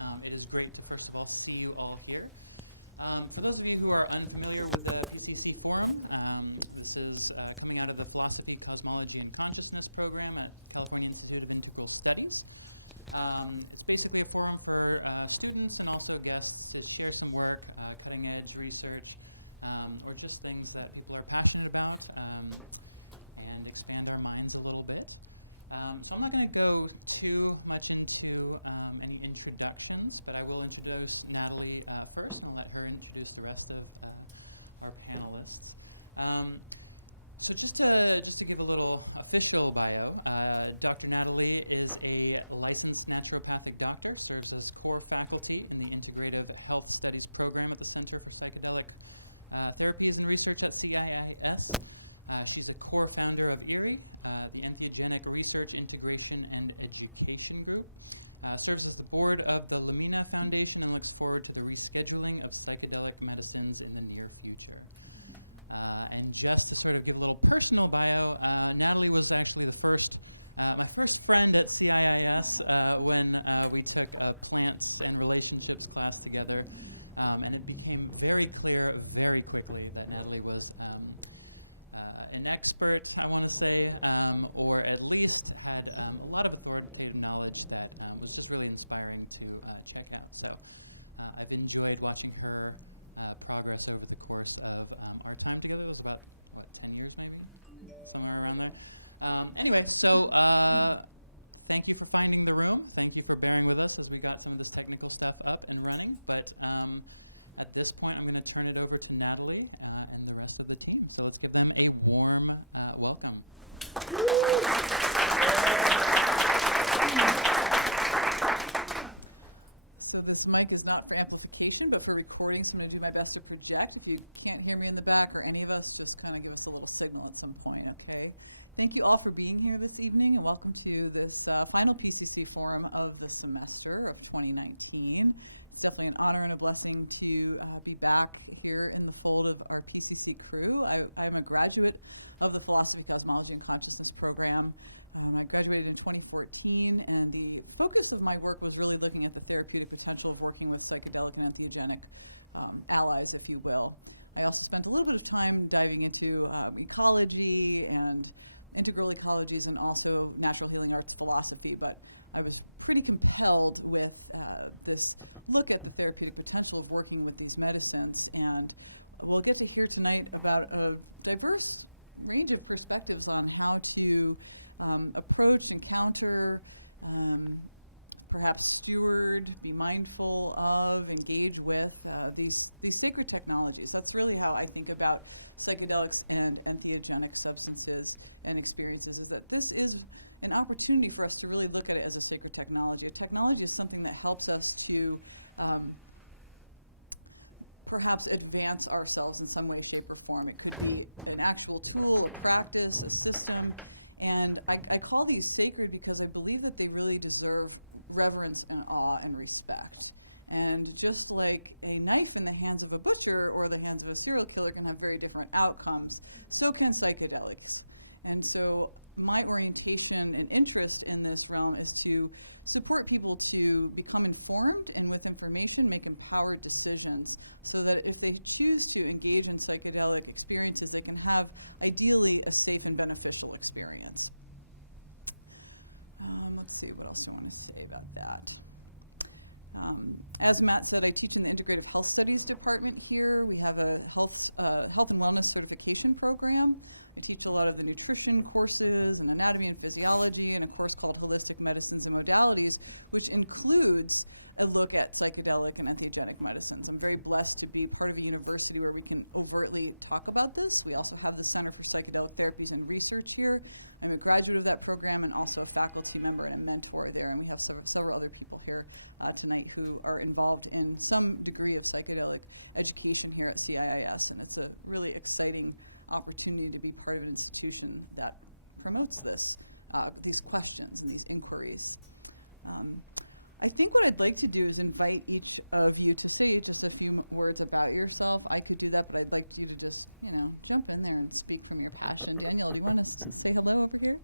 It is great to, first of all, see you all here. For those of you who are unfamiliar with the PCC Forum, this is coming out of the Philosophy, Cosmology, and Consciousness program at California Institute of Integral Studies. It's basically a forum for students and also guests to share some work, cutting-edge research, or just things that people are passionate about, and expand our minds a little bit. So I'm not going to go too much into any introductions, but I will introduce Natalie first, and I'll let her introduce the rest of our panelists. So just to give a little official bio, Dr. Natalie is a licensed naturopathic doctor, serves as core faculty in the Integrative Health Studies program at the Center for Psychedelic Therapies and Research at CIIS. She's a core founder of ERIE, the Entheogenic Research, Integration, and Education Group. Serves as the board of the Lamina Foundation and looks forward to the rescheduling of psychedelic medicines in the near future. And just to sort of give a little personal bio, Natalie was actually my first friend at CIIS when we took a plants and relationships class together. And it became very clear very quickly that Natalie was an expert, I want to say, or at least had a lot of authoritative knowledge that was just really inspiring to check out. So I've enjoyed watching her progress over the course of our time together. It was about, 10 years maybe? Somewhere around there. Anyway, so thank you for finding the room. Thank you for bearing with us as we got some of this technical stuff up and running. But at this point, I'm going to turn it over to Natalie and the rest of the team. So let's give them a warm welcome. So this mic is not for amplification, but for recording, so I'm going to do my best to project. If you can't hear me in the back or any of us, just kind of give us a little signal at some point, okay? Thank you all for being here this evening, and welcome to this final PCC Forum of the semester of 2019. It's definitely an honor and a blessing to be back here in the fold of our PCC crew. I'm a graduate of the Philosophy, Cosmology, and Consciousness program. I graduated in 2014, and the focus of my work was really looking at the therapeutic potential of working with psychedelic and entheogenic allies, if you will. I also spent a little bit of time diving into ecology and integral ecologies and also natural healing arts philosophy, but I was pretty compelled with this look at the therapeutic potential of working with these medicines. And we'll get to hear tonight about a diverse range of perspectives on how to approach, encounter, perhaps steward, be mindful of, engage with these sacred technologies. That's really how I think about psychedelics and entheogenic substances and experiences, is that this is an opportunity for us to really look at it as a sacred technology. A technology is something that helps us to perhaps advance ourselves in some way, shape, or form. It could be an actual tool, a practice, a system. And I call these sacred because I believe that they really deserve reverence and awe and respect. And just like a knife in the hands of a butcher or the hands of a serial killer can have very different outcomes, so can psychedelics. And so my orientation and interest in this realm is to support people to become informed and with information make empowered decisions so that if they choose to engage in psychedelic experiences, they can have ideally a safe and beneficial experience. Let's see, what else do I want to say about that? As Matt said, I teach in the Integrative Health Studies department here. We have a health and wellness certification program. I teach a lot of the nutrition courses and anatomy and physiology and a course called Holistic Medicines and Modalities, which includes a look at psychedelic and entheogenic medicines. I'm very blessed to be part of a university where we can overtly talk about this. We also have the Center for Psychedelic Therapies and Research here. I'm a graduate of that program and also a faculty member and a mentor there. And we have several other people here tonight who are involved in some degree of psychedelic education here at CIIS. And it's a really exciting opportunity to be part of an institution that promotes these questions and these inquiries. I think what I'd like to do is invite each of you to say just a few words about yourself. I could do that, but I'd like you to just, jump in there and speak from your passion. Danielle, do you want us to say hello over here?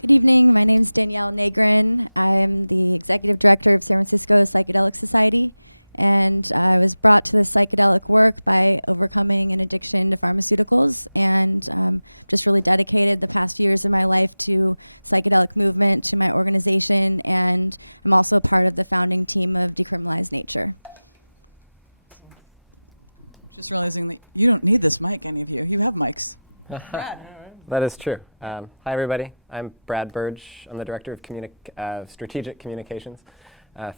Good evening. My name is Danielle Negrin. I am the executive director of San Francisco Psychedelic Society, and I was brought to the psychedelic work by overcoming an addiction to pharmaceuticals, and just really dedicated the past few years of my life to psychedelic movement, to my organization, and I'm also part of the founding team of Decriminalized Nature. Just realizing that you don't need this mic, any of you. You have mics. Brad. That is true. Hi, everybody. I'm Brad Burge. I'm the Director of Strategic Communications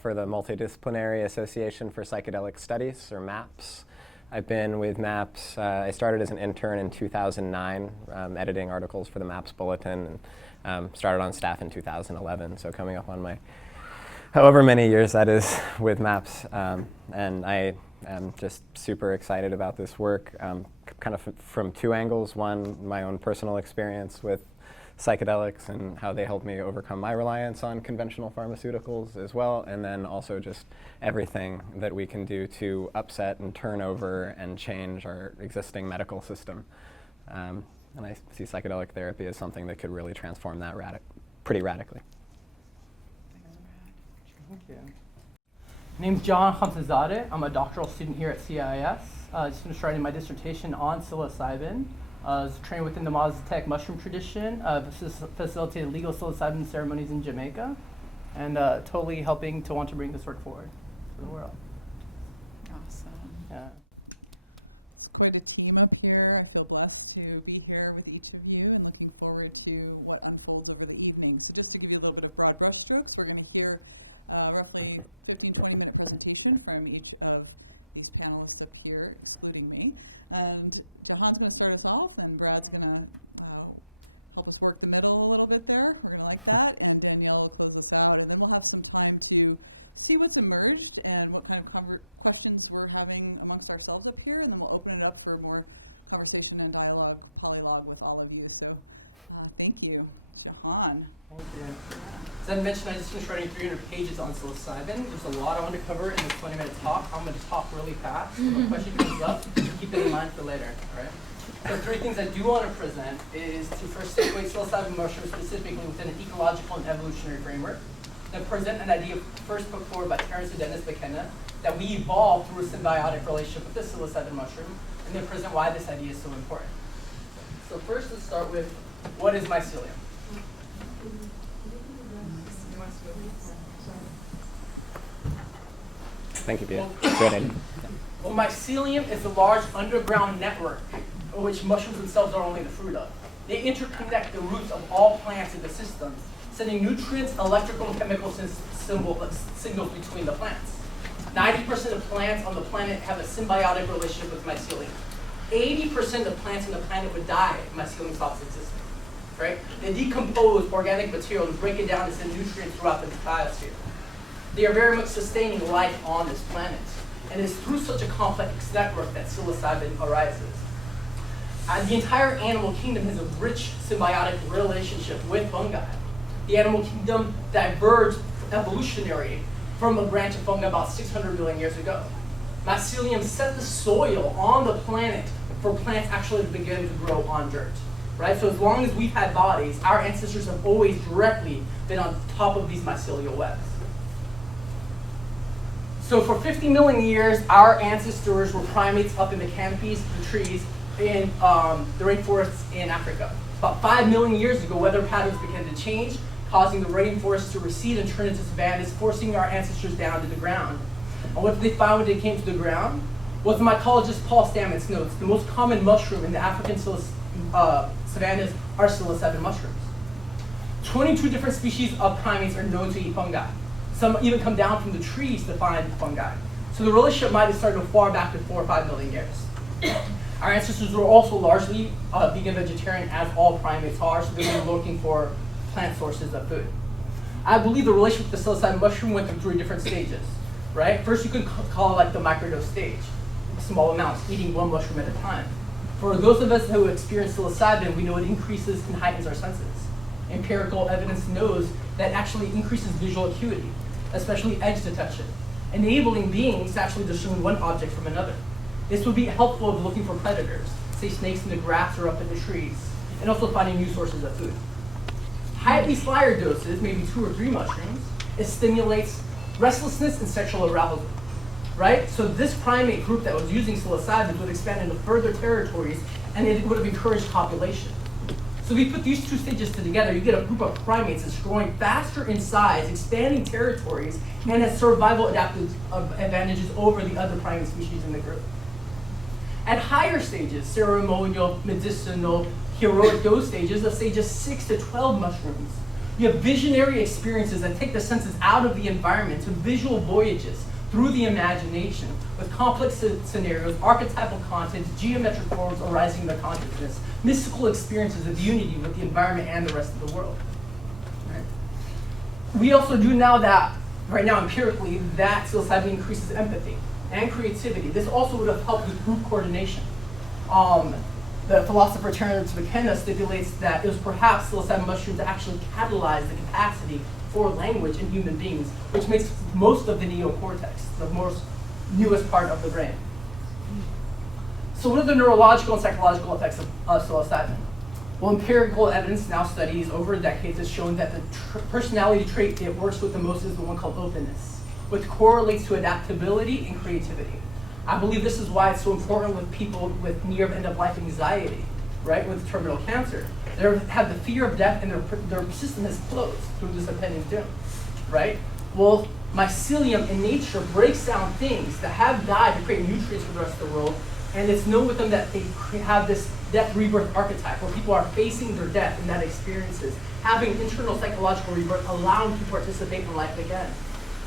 for the Multidisciplinary Association for Psychedelic Studies, or MAPS. I've been with MAPS. I started as an intern in 2009, editing articles for the MAPS Bulletin, and started on staff in 2011, so coming up on my however many years that is with MAPS. And I am just super excited about this work, kind of from two angles. One, my own personal experience with psychedelics and how they helped me overcome my reliance on conventional pharmaceuticals as well, and then also just everything that we can do to upset and turn over and change our existing medical system. And I see psychedelic therapy as something that could really transform that pretty radically. Thank you. My name's John Hamzazadeh. I'm a doctoral student here at CIS. Just finished writing my dissertation on psilocybin. I was trained within the Mazatec mushroom tradition, facilitated legal psilocybin ceremonies in Jamaica, and totally helping to want to bring this work forward for the world. Awesome. Yeah. It's quite a team up here. I feel blessed to be here with each of you and looking forward to what unfolds over the evening. So just to give you a little bit of broad brushstrokes, we're going to hear roughly 15, 20-minute presentation from each of these panelists up here, excluding me. And Jahan's going to start us off, and Brad's going to help us work the middle a little bit there. We're going to like that. And Danielle will close us out. And then we'll have some time to see what's emerged and what kind of questions we're having amongst ourselves up here. And then we'll open it up for more conversation and dialogue, polylogue with all of you. So thank you. Jahan. Thank you. As I mentioned, I just finished writing 300 pages on psilocybin. There's a lot I want to cover in this 20-minute talk. I'm going to talk really fast. So if a question comes up, keep it in mind for later. All right? So three things I do want to present is to first situate psilocybin mushrooms specifically within an ecological and evolutionary framework. Then present an idea first put forward by Terence and Dennis McKenna that we evolved through a symbiotic relationship with the psilocybin mushroom, and then present why this idea is so important. So first, let's start with what is mycelium? Thank you, Peter. Good idea. Well, mycelium is a large underground network, which mushrooms themselves are only the fruit of. They interconnect the roots of all plants in the system, sending nutrients, electrical, and chemical signals between the plants. 90% of plants on the planet have a symbiotic relationship with mycelium. 80% of plants on the planet would die if mycelium stops existing. Right? They decompose organic material and break it down to send nutrients throughout the biosphere. They are very much sustaining life on this planet. And it's through such a complex network that psilocybin arises. The entire animal kingdom has a rich symbiotic relationship with fungi. The animal kingdom diverged evolutionary from a branch of fungi about 600 million years ago. Mycelium set the soil on the planet for plants actually to begin to grow on dirt. Right? So as long as we've had bodies, our ancestors have always directly been on top of these mycelial webs. So for 50 million years, our ancestors were primates up in the canopies of the trees in the rainforests in Africa. About 5 million years ago, weather patterns began to change, causing the rainforests to recede and turn into savannas, forcing our ancestors down to the ground. And what did they find when they came to the ground? Was the mycologist Paul Stamets notes, the most common mushroom in the African savannas are psilocybin mushrooms. 22 different species of primates are known to eat fungi. Some even come down from the trees to find fungi. So the relationship might have started far back to 4 or 5 million years. Our ancestors were also largely vegan vegetarian, as all primates are, so they were looking for plant sources of food. I believe the relationship with the psilocybin mushroom went through 3 different stages, right? First, you could call it like the microdose stage, small amounts, eating 1 mushroom at a time. For those of us who experience psilocybin, we know it increases and heightens our senses. Empirical evidence knows that it actually increases visual acuity, especially edge detection, enabling beings to actually discern one object from another. This would be helpful if looking for predators, say snakes in the grass or up in the trees, and also finding new sources of food. At these higher doses, maybe 2 or 3 mushrooms, it stimulates restlessness and sexual arousal, right? So this primate group that was using psilocybin would expand into further territories, and it would have encouraged copulation. So if we put these two stages together, you get a group of primates that's growing faster in size, expanding territories, and has survival adaptive advantages over the other primate species in the group. At higher stages, ceremonial, medicinal, heroic dose stages, let's say just 6 to 12 mushrooms, you have visionary experiences that take the senses out of the environment to visual voyages through the imagination with complex scenarios, archetypal content, geometric forms arising in the consciousness, mystical experiences of unity with the environment and the rest of the world. Right? We also do now that, right now empirically, that psilocybin increases empathy and creativity. This also would have helped with group coordination. The philosopher Terence McKenna stipulates that it was perhaps psilocybin mushrooms that actually catalyze the capacity for language in human beings, which makes most of the neocortex, the most newest part of the brain. So what are the neurological and psychological effects of psilocybin? Well, empirical evidence now studies over decades has shown that the personality trait it works with the most is the one called openness, which correlates to adaptability and creativity. I believe this is why it's so important with people with near end-of-life anxiety, right, with terminal cancer. They have the fear of death and their system has closed through this impending doom, right? Well, mycelium in nature breaks down things that have died to create nutrients for the rest of the world, and it's known with them that they have this death rebirth archetype where people are facing their death and that experiences, having internal psychological rebirth, allow them to participate in life again,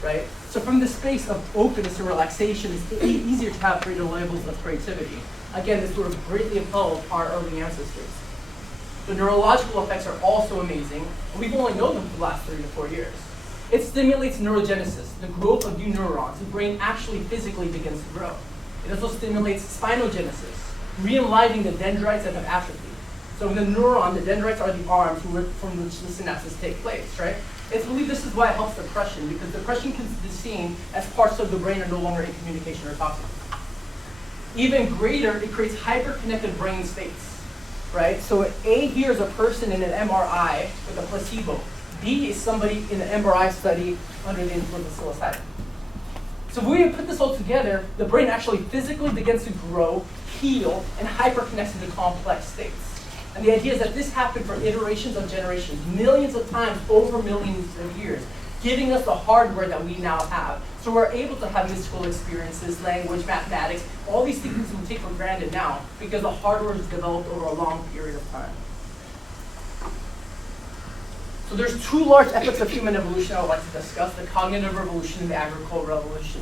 right? So from the space of openness and relaxation, it's easier to have greater levels of creativity. Again, this would have greatly upheld our early ancestors. The neurological effects are also amazing, and we've only known them for the last 3 to 4 years. It stimulates neurogenesis, the growth of new neurons. The brain actually physically begins to grow. It also stimulates spinogenesis, re-enlivening the dendrites that have atrophied. So in the neuron, the dendrites are the arms from which the synapses take place, right? It's believed this is why it helps depression, because depression can be seen as parts of the brain are no longer in communication or talking. Even greater, it creates hyper-connected brain states, right? So A here is a person in an MRI with a placebo. B is somebody in an MRI study under the influence of psilocybin. So if we put this all together, the brain actually physically begins to grow, heal, and hyper-connects into complex states. And the idea is that this happened for iterations of generations, millions of times over millions of years, giving us the hardware that we now have. So we're able to have mystical experiences, language, mathematics, all these things we take for granted now because the hardware is developed over a long period of time. So there's 2 large epochs of human evolution I would like to discuss, the cognitive revolution and the agricultural revolution.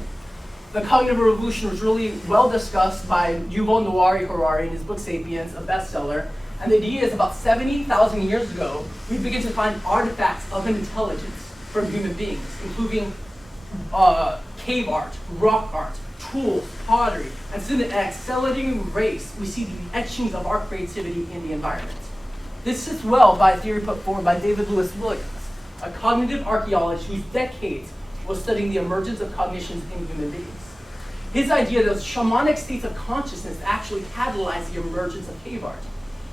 The cognitive revolution was really well discussed by Yuval Noah Harari in his book Sapiens, a bestseller. And the idea is about 70,000 years ago, we begin to find artifacts of intelligence from human beings, including cave art, rock art, tools, pottery, and so at an accelerating rate, we see the etchings of our creativity in the environment. This sits well by a theory put forward by David Lewis Williams, a cognitive archaeologist whose decades was studying the emergence of cognitions in human beings. His idea that shamanic states of consciousness actually catalyze the emergence of cave art.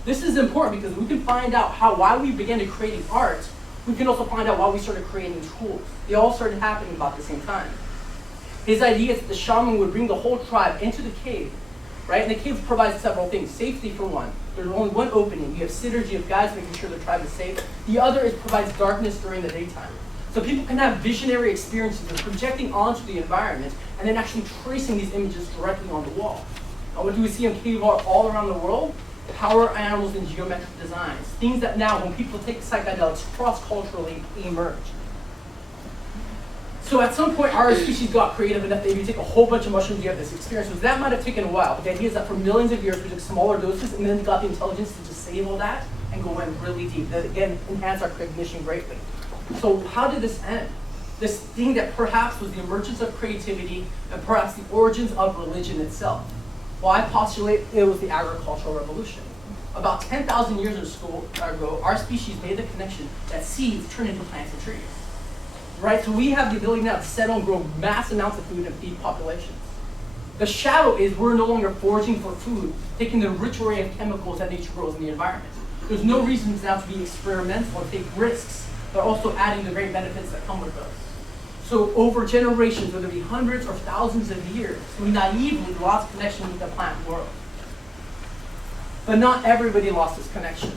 This is important because we can find out why we began to creating art. We can also find out why we started creating tools. They all started happening about the same time. His idea is that the shaman would bring the whole tribe into the cave, right? And the cave provides several things. Safety for one. There's only one opening. You have synergy of guys making sure the tribe is safe. The other is provides darkness during the daytime. So people can have visionary experiences of projecting onto the environment and then actually tracing these images directly on the wall. And what do we see in cave art all around the world? Power animals and geometric designs. Things that now, when people take psychedelics, cross-culturally emerge. So at some point, our species got creative enough that if you take a whole bunch of mushrooms, you have this experience. So that might have taken a while, but the idea is that for millions of years, we took smaller doses and then got the intelligence to just save all that and go in really deep. That, again, enhanced our cognition greatly. So how did this end? This thing that perhaps was the emergence of creativity and perhaps the origins of religion itself. Well, I postulate it was the agricultural revolution. About 10,000 years ago, our species made the connection that seeds turn into plants and trees. Right? So we have the ability now to settle and grow mass amounts of food and feed populations. The shadow is we're no longer foraging for food, taking the rich array of chemicals that nature grows in the environment. There's no reason now to be experimental or take risks. They're also adding the great benefits that come with those. So over generations, whether it be hundreds or thousands of years, we naively lost connection with the plant world. But not everybody lost this connection.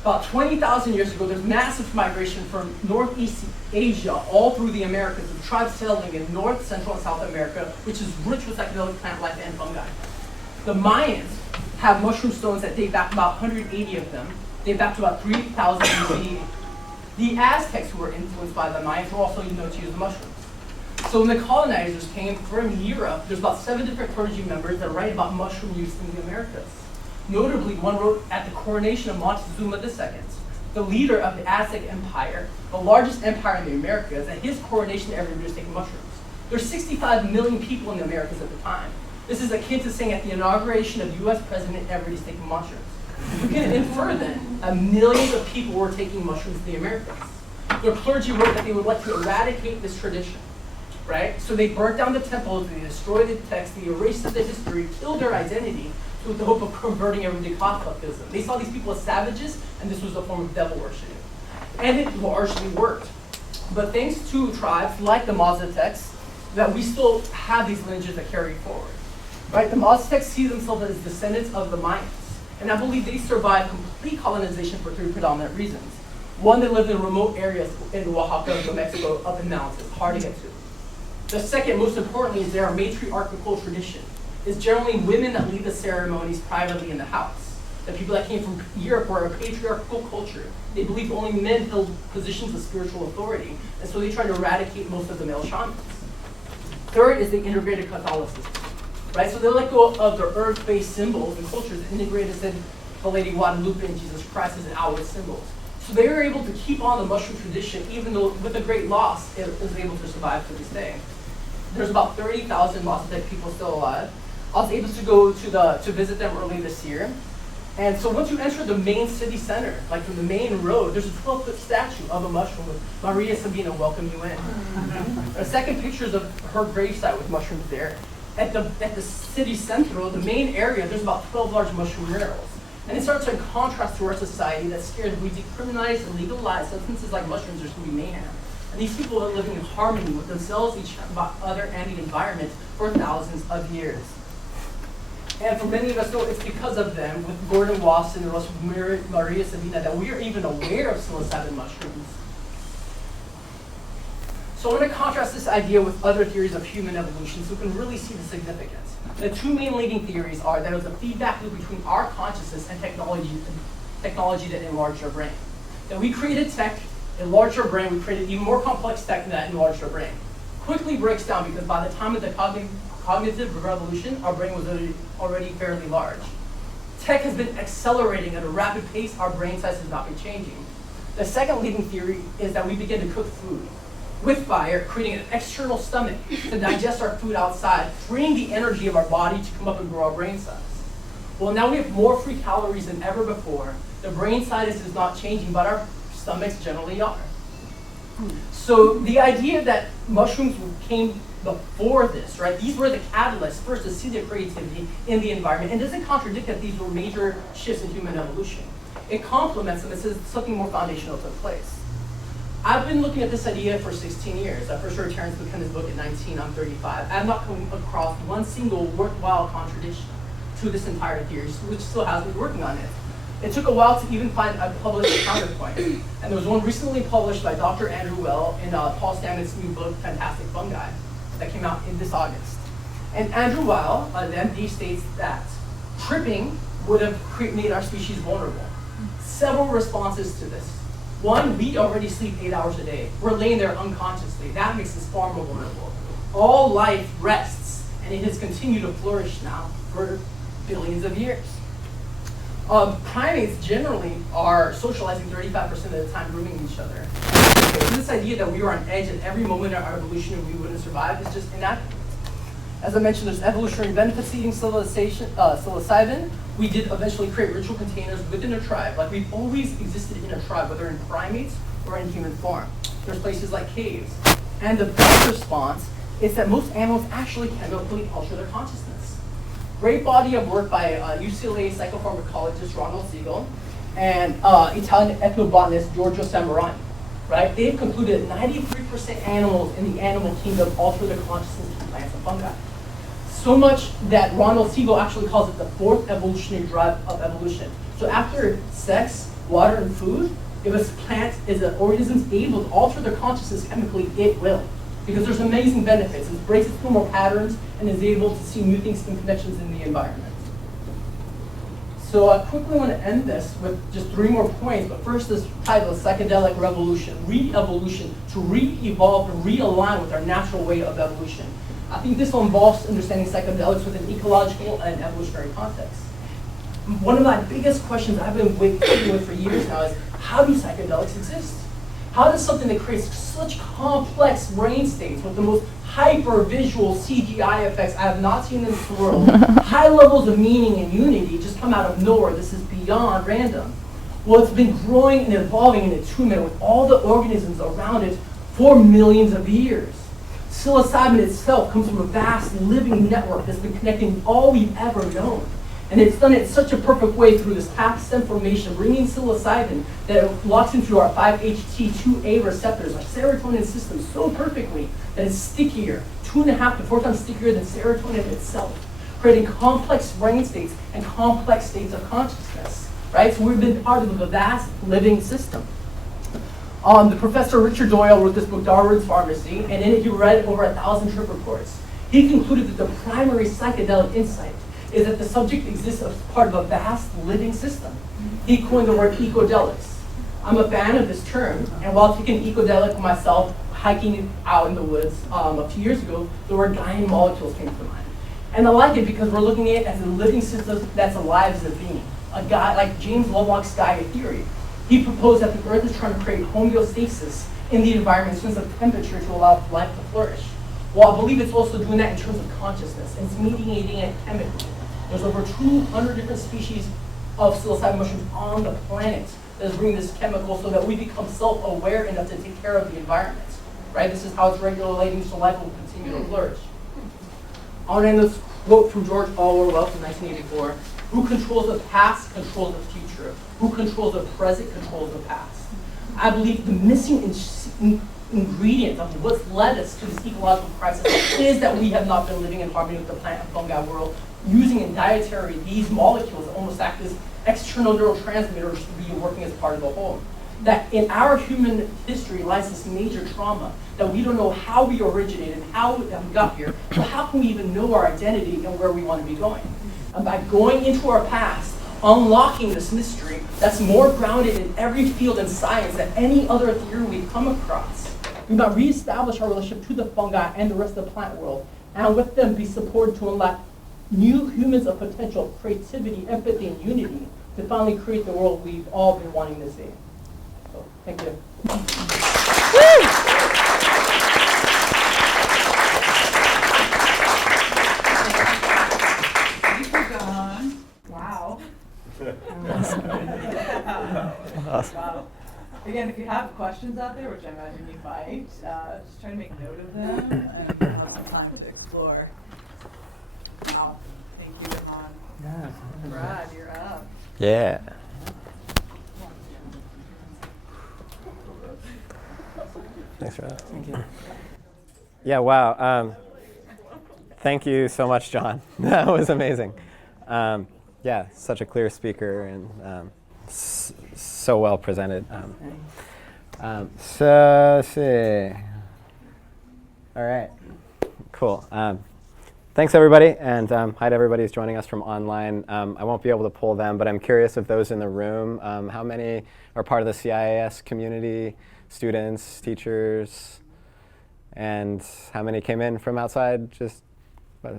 About 20,000 years ago, there's massive migration from Northeast Asia all through the Americas, with tribes settling in North, Central, and South America, which is rich with psychedelic plant life and fungi. The Mayans have mushroom stones that date back about 180 of them, date back to about 3,000 BC. The Aztecs, who were influenced by the Mayans, were also known to use mushrooms. So when the colonizers came from Europe, there's about 7 different clergy members that write about mushroom use in the Americas. Notably, one wrote at the coronation of Montezuma II, the leader of the Aztec Empire, the largest empire in the Americas. At his coronation, everybody was taking mushrooms. There's 65 million people in the Americas at the time. This is akin to saying at the inauguration of the US president, everybody's taking mushrooms. You can infer then that millions of people were taking mushrooms in the Americas. Their clergy wrote that they would like to eradicate this tradition, right? So they burnt down the temples, they destroyed the text, they erased the history, killed their identity, with the hope of converting everybody to Catholicism. They saw these people as savages, and this was a form of devil worship. And it largely worked. But thanks to tribes like the Mazateks, that we still have these lineages that carry forward. Right? The Mazateks see themselves as descendants of the Mayans. And I believe they survived complete colonization for 3 predominant reasons. One, they lived in remote areas in Oaxaca, New Mexico, up in mountains, hard to get to. The second, most importantly, is their matriarchal tradition. It's generally women that lead the ceremonies privately in the house. The people that came from Europe were a patriarchal culture. They believed only men held positions of spiritual authority, and so they tried to eradicate most of the male shamans. Third is the integrated Catholicism, right? So they let go of their earth-based symbols and cultures and integrated the Lady Guadalupe and Jesus Christ as an outward symbols. So they were able to keep on the mushroom tradition, even though with a great loss, it was able to survive to this day. There's about 30,000 Mazatec people still alive. I was able to go to visit them early this year. And so once you enter the main city center, like from the main road, there's a 12-foot statue of a mushroom with Maria Sabina welcome you in. The second picture is of her gravesite with mushrooms there. At the city central, the main area, there's about 12 large mushroom murals. And it starts in contrast to our society that's scared we decriminalize and legalize substances like mushrooms, there's going to be mayhem. And these people are living in harmony with themselves, each other, and the environment for thousands of years. And for many of us, though, it's because of them, with Gordon Wasson and Maria Sabina, that we are even aware of psilocybin mushrooms. So I want to contrast this idea with other theories of human evolution so we can really see the significance. The 2 main leading theories are that it was a feedback loop between our consciousness and technology that enlarged our brain. That we created tech, enlarged our brain, we created even more complex tech that enlarged our brain. Quickly breaks down because by the time of the cognitive revolution, our brain was already fairly large. Tech has been accelerating at a rapid pace, our brain size has not been changing. The second leading theory is that we begin to cook food with fire, creating an external stomach to digest our food outside, freeing the energy of our body to come up and grow our brain size. Well, now we have more free calories than ever before. The brain size is not changing, but our stomachs generally are. So the idea that mushrooms came before this, right? These were the catalysts first to see the creativity in the environment, and doesn't contradict that these were major shifts in human evolution. It complements them. It says something more foundational took place. I've been looking at this idea for 16 years. I first heard Terence McKenna's book at 19, I'm 35. I've not come across one single worthwhile contradiction to this entire theory, which still has me working on it. It took a while to even find a published counterpoint. And there was one recently published by Dr. Andrew Weil in Paul Stamets' new book, Fantastic Fungi, that came out in this August. And Andrew Weil, the MD, states that tripping would have made our species vulnerable. Several responses to this. One, we already sleep 8 hours a day. We're laying there unconsciously. That makes us far more vulnerable. All life rests, and it has continued to flourish now for billions of years. Primates generally are socializing 35% of the time, grooming each other. So this idea that we are on edge at every moment of our evolution and we wouldn't survive is just inaccurate. As I mentioned, there's evolutionary benefits to eating psilocybin. We did eventually create ritual containers within a tribe. Like we've always existed in a tribe, whether in primates or in human form. There's places like caves. And the best response is that most animals actually chemically alter their consciousness. Great body of work by UCLA psychopharmacologist Ronald Siegel. and Italian ethnobotanist Giorgio Samorani, right? They've concluded that 93% animals in the animal kingdom alter their consciousness through plants and fungi. So much that Ronald Siegel actually calls it the fourth evolutionary drive of evolution. So after sex, water, and food, if a plant is an organism able to alter their consciousness chemically, it will. Because there's amazing benefits. It breaks it through more patterns and is able to see new things and connections in the environment. So I quickly want to end this with just 3 more points, but first this title is Psychedelic Revolution, re-evolution, to re-evolve and realign with our natural way of evolution. I think this involves understanding psychedelics within ecological and evolutionary context. One of my biggest questions I've been dealing with for years now is, how do psychedelics exist? How does something that creates such complex brain states with the most hyper-visual CGI effects I have not seen in this world, high levels of meaning and unity just come out of nowhere? This is beyond random. Well, it's been growing and evolving in attunement with all the organisms around it for millions of years. Psilocybin itself comes from a vast living network that's been connecting all we've ever known. And it's done it in such a perfect way through this path stem formation, bringing psilocybin that it locks into our 5-HT2A receptors, like serotonin system, so perfectly that it's stickier, 2.5 to 4 times stickier than serotonin itself, creating complex brain states and complex states of consciousness, right? So we've been part of a vast living system. The Professor Richard Doyle wrote this book, Darwin's Pharmacy, and in it he read over 1,000 trip reports. He concluded that the primary psychedelic insight is that the subject exists as part of a vast living system. He coined the word ecodelics. I'm a fan of this term, and while taking ecodelic myself, hiking out in the woods a few years ago, the word dying molecules came to mind. And I like it because we're looking at it as a living system that's alive as a being. A guy like James Lovelock's Gaia theory. He proposed that the Earth is trying to create homeostasis in the environment in terms of temperature to allow life to flourish. Well, I believe it's also doing that in terms of consciousness, and it's mediating it chemically. There's over 200 different species of psilocybin mushrooms on the planet that is bringing this chemical so that we become self-aware enough to take care of the environment, right? This is how it's regulating so life will continue to flourish. I want to end this quote from George Orwell from 1984. Who controls the past controls the future. Who controls the present controls the past. I believe the missing ingredient of what's led us to this ecological crisis is that we have not been living in harmony with the plant and fungi world, using in dietary these molecules that almost act as external neurotransmitters to be working as part of the whole. That in our human history lies this major trauma that we don't know how we originated, how we got here, but how can we even know our identity and where we want to be going? And by going into our past, unlocking this mystery that's more grounded in every field in science than any other theory we've come across, we might reestablish our relationship to the fungi and the rest of the plant world, and with them be supported to unlock new humans of potential, creativity, empathy, and unity to finally create the world we've all been wanting to see. So, thank you. Wow. Awesome. Wow. Again, if you have questions out there, which I imagine you might, just try to make note of them, and we'll have some time to explore. Wow. Thank you, Jahan. Yeah. Brad, you're up. Yeah. Thanks for that. Thank you. Yeah, wow. Thank you so much, John. That was amazing. Yeah, such a clear speaker and so well presented. So let's see. All right, cool. Thanks, everybody, and hi to everybody who's joining us from online. I won't be able to pull them, but I'm curious if those in the room, how many are part of the CIAS community, students, teachers, and how many came in from outside? Just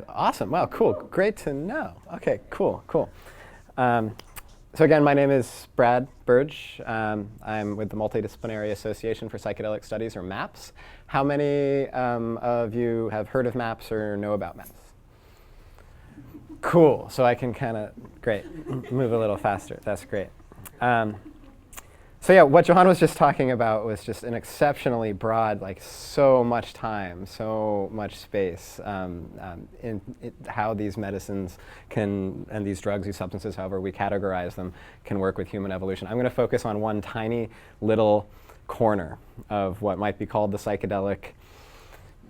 awesome. Wow, cool. Great to know. Okay, cool. So again, my name is Brad Burge. I'm with the Multidisciplinary Association for Psychedelic Studies, or MAPS. How many of you have heard of MAPS or know about MAPS? Cool. So I can kind of, great, move a little faster. That's great. So yeah, what Johan was just talking about was just an exceptionally broad, like so much time, so much space in how these medicines can, and these drugs, these substances, however we categorize them, can work with human evolution. I'm going to focus on one tiny little corner of what might be called the psychedelic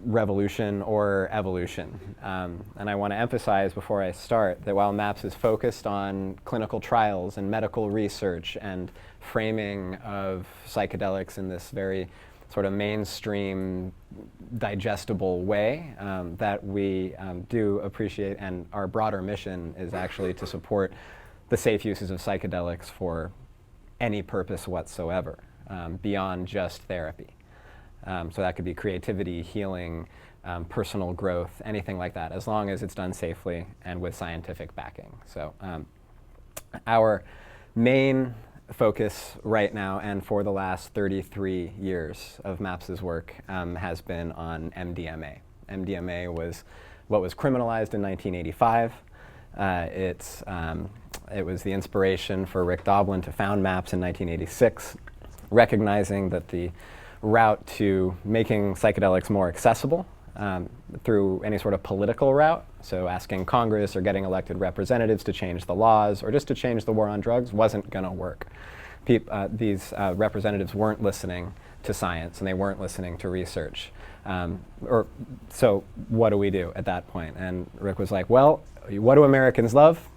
revolution or evolution. And I want to emphasize before I start that while MAPS is focused on clinical trials and medical research and framing of psychedelics in this very sort of mainstream, digestible way, that we do appreciate, and our broader mission is actually to support the safe uses of psychedelics for any purpose whatsoever, beyond just therapy. So that could be creativity, healing, personal growth, anything like that, as long as it's done safely and with scientific backing. So our main focus right now, and for the last 33 years of MAPS's work, has been on MDMA. MDMA was what was criminalized in 1985. It was the inspiration for Rick Doblin to found MAPS in 1986, recognizing that the route to making psychedelics more accessible through any sort of political route, so asking Congress or getting elected representatives to change the laws or just to change the war on drugs, wasn't going to work. These representatives weren't listening to science and they weren't listening to research. So what do we do at that point? And Rick was like, well, what do Americans love?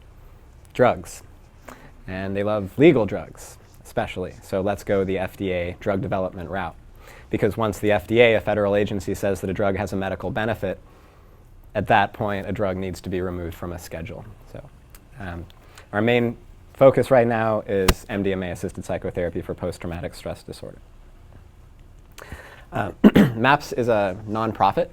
Drugs. And they love legal drugs, especially. So let's go the FDA drug development route. Because once the FDA, a federal agency, says that a drug has a medical benefit, at that point a drug needs to be removed from a schedule. So our main focus right now is MDMA-assisted psychotherapy for post-traumatic stress disorder. MAPS is a nonprofit.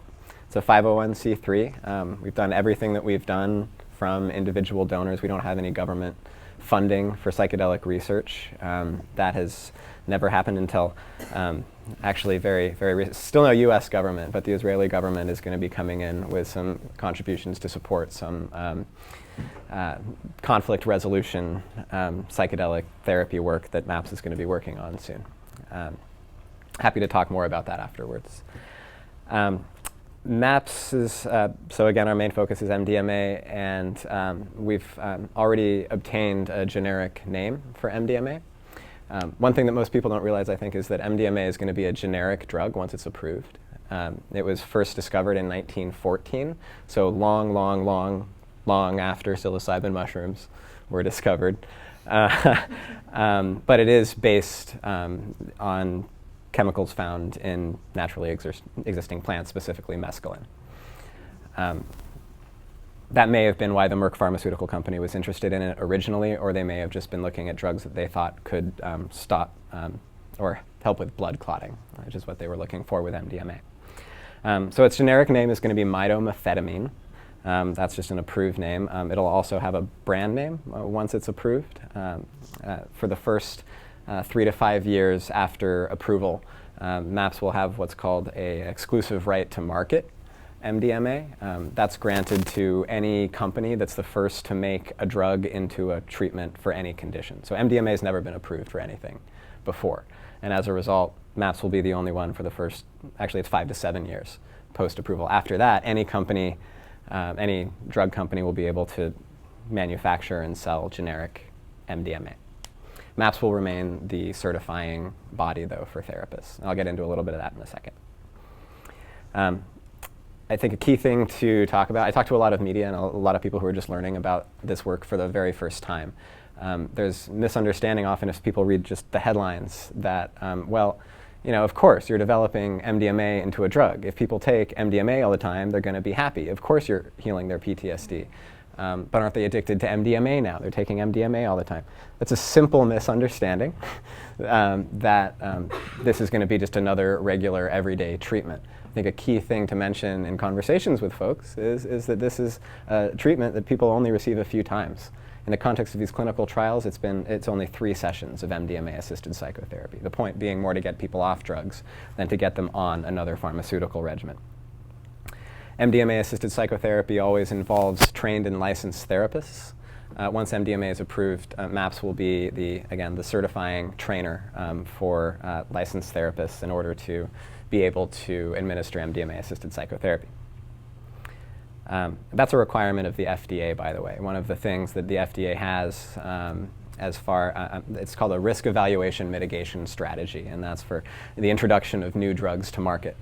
It's a 501c3. We've done everything that we've done from individual donors. We don't have any government funding for psychedelic research. That has never happened until actually very still no US government, but the Israeli government is going to be coming in with some contributions to support some conflict resolution psychedelic therapy work that MAPS is going to be working on soon. Happy to talk more about that afterwards. MAPS is, so again, our main focus is MDMA, and we've already obtained a generic name for MDMA. One thing that most people don't realize, I think, is that MDMA is going to be a generic drug once it's approved. It was first discovered in 1914, so long after psilocybin mushrooms were discovered. But it is based on chemicals found in naturally existing plants, specifically mescaline. That may have been why the Merck pharmaceutical company was interested in it originally, or they may have just been looking at drugs that they thought could stop or help with blood clotting, which is what they were looking for with MDMA. So its generic name is going to be midomethamphetamine. That's just an approved name. It'll also have a brand name once it's approved. For the first 3 to 5 years after approval, MAPS will have what's called an exclusive right to market MDMA. That's granted to any company that's the first to make a drug into a treatment for any condition. So MDMA has never been approved for anything before. And as a result, MAPS will be the only one for the first, actually it's 5 to 7 years post-approval. After that, any company, any drug company will be able to manufacture and sell generic MDMA. MAPS will remain the certifying body, though, for therapists. And I'll get into a little bit of that in a second. I think a key thing to talk about, I talk to a lot of media and a lot of people who are just learning about this work for the very first time. There's misunderstanding often if people read just the headlines that, well, you know, of course you're developing MDMA into a drug. If people take MDMA all the time, they're going to be happy. Of course you're healing their PTSD. But aren't they addicted to MDMA now? They're taking MDMA all the time. That's a simple misunderstanding that this is going to be just another regular everyday treatment. I think a key thing to mention in conversations with folks is that this is a treatment that people only receive a few times. In the context of these clinical trials, it's only 3 sessions of MDMA-assisted psychotherapy. The point being more to get people off drugs than to get them on another pharmaceutical regimen. MDMA-assisted psychotherapy always involves trained and licensed therapists. once MDMA is approved, MAPS will be the certifying trainer for licensed therapists in order to be able to administer MDMA-assisted psychotherapy. That's a requirement of the FDA, by the way. One of the things that the FDA has it's called a risk evaluation mitigation strategy, and that's for the introduction of new drugs to market.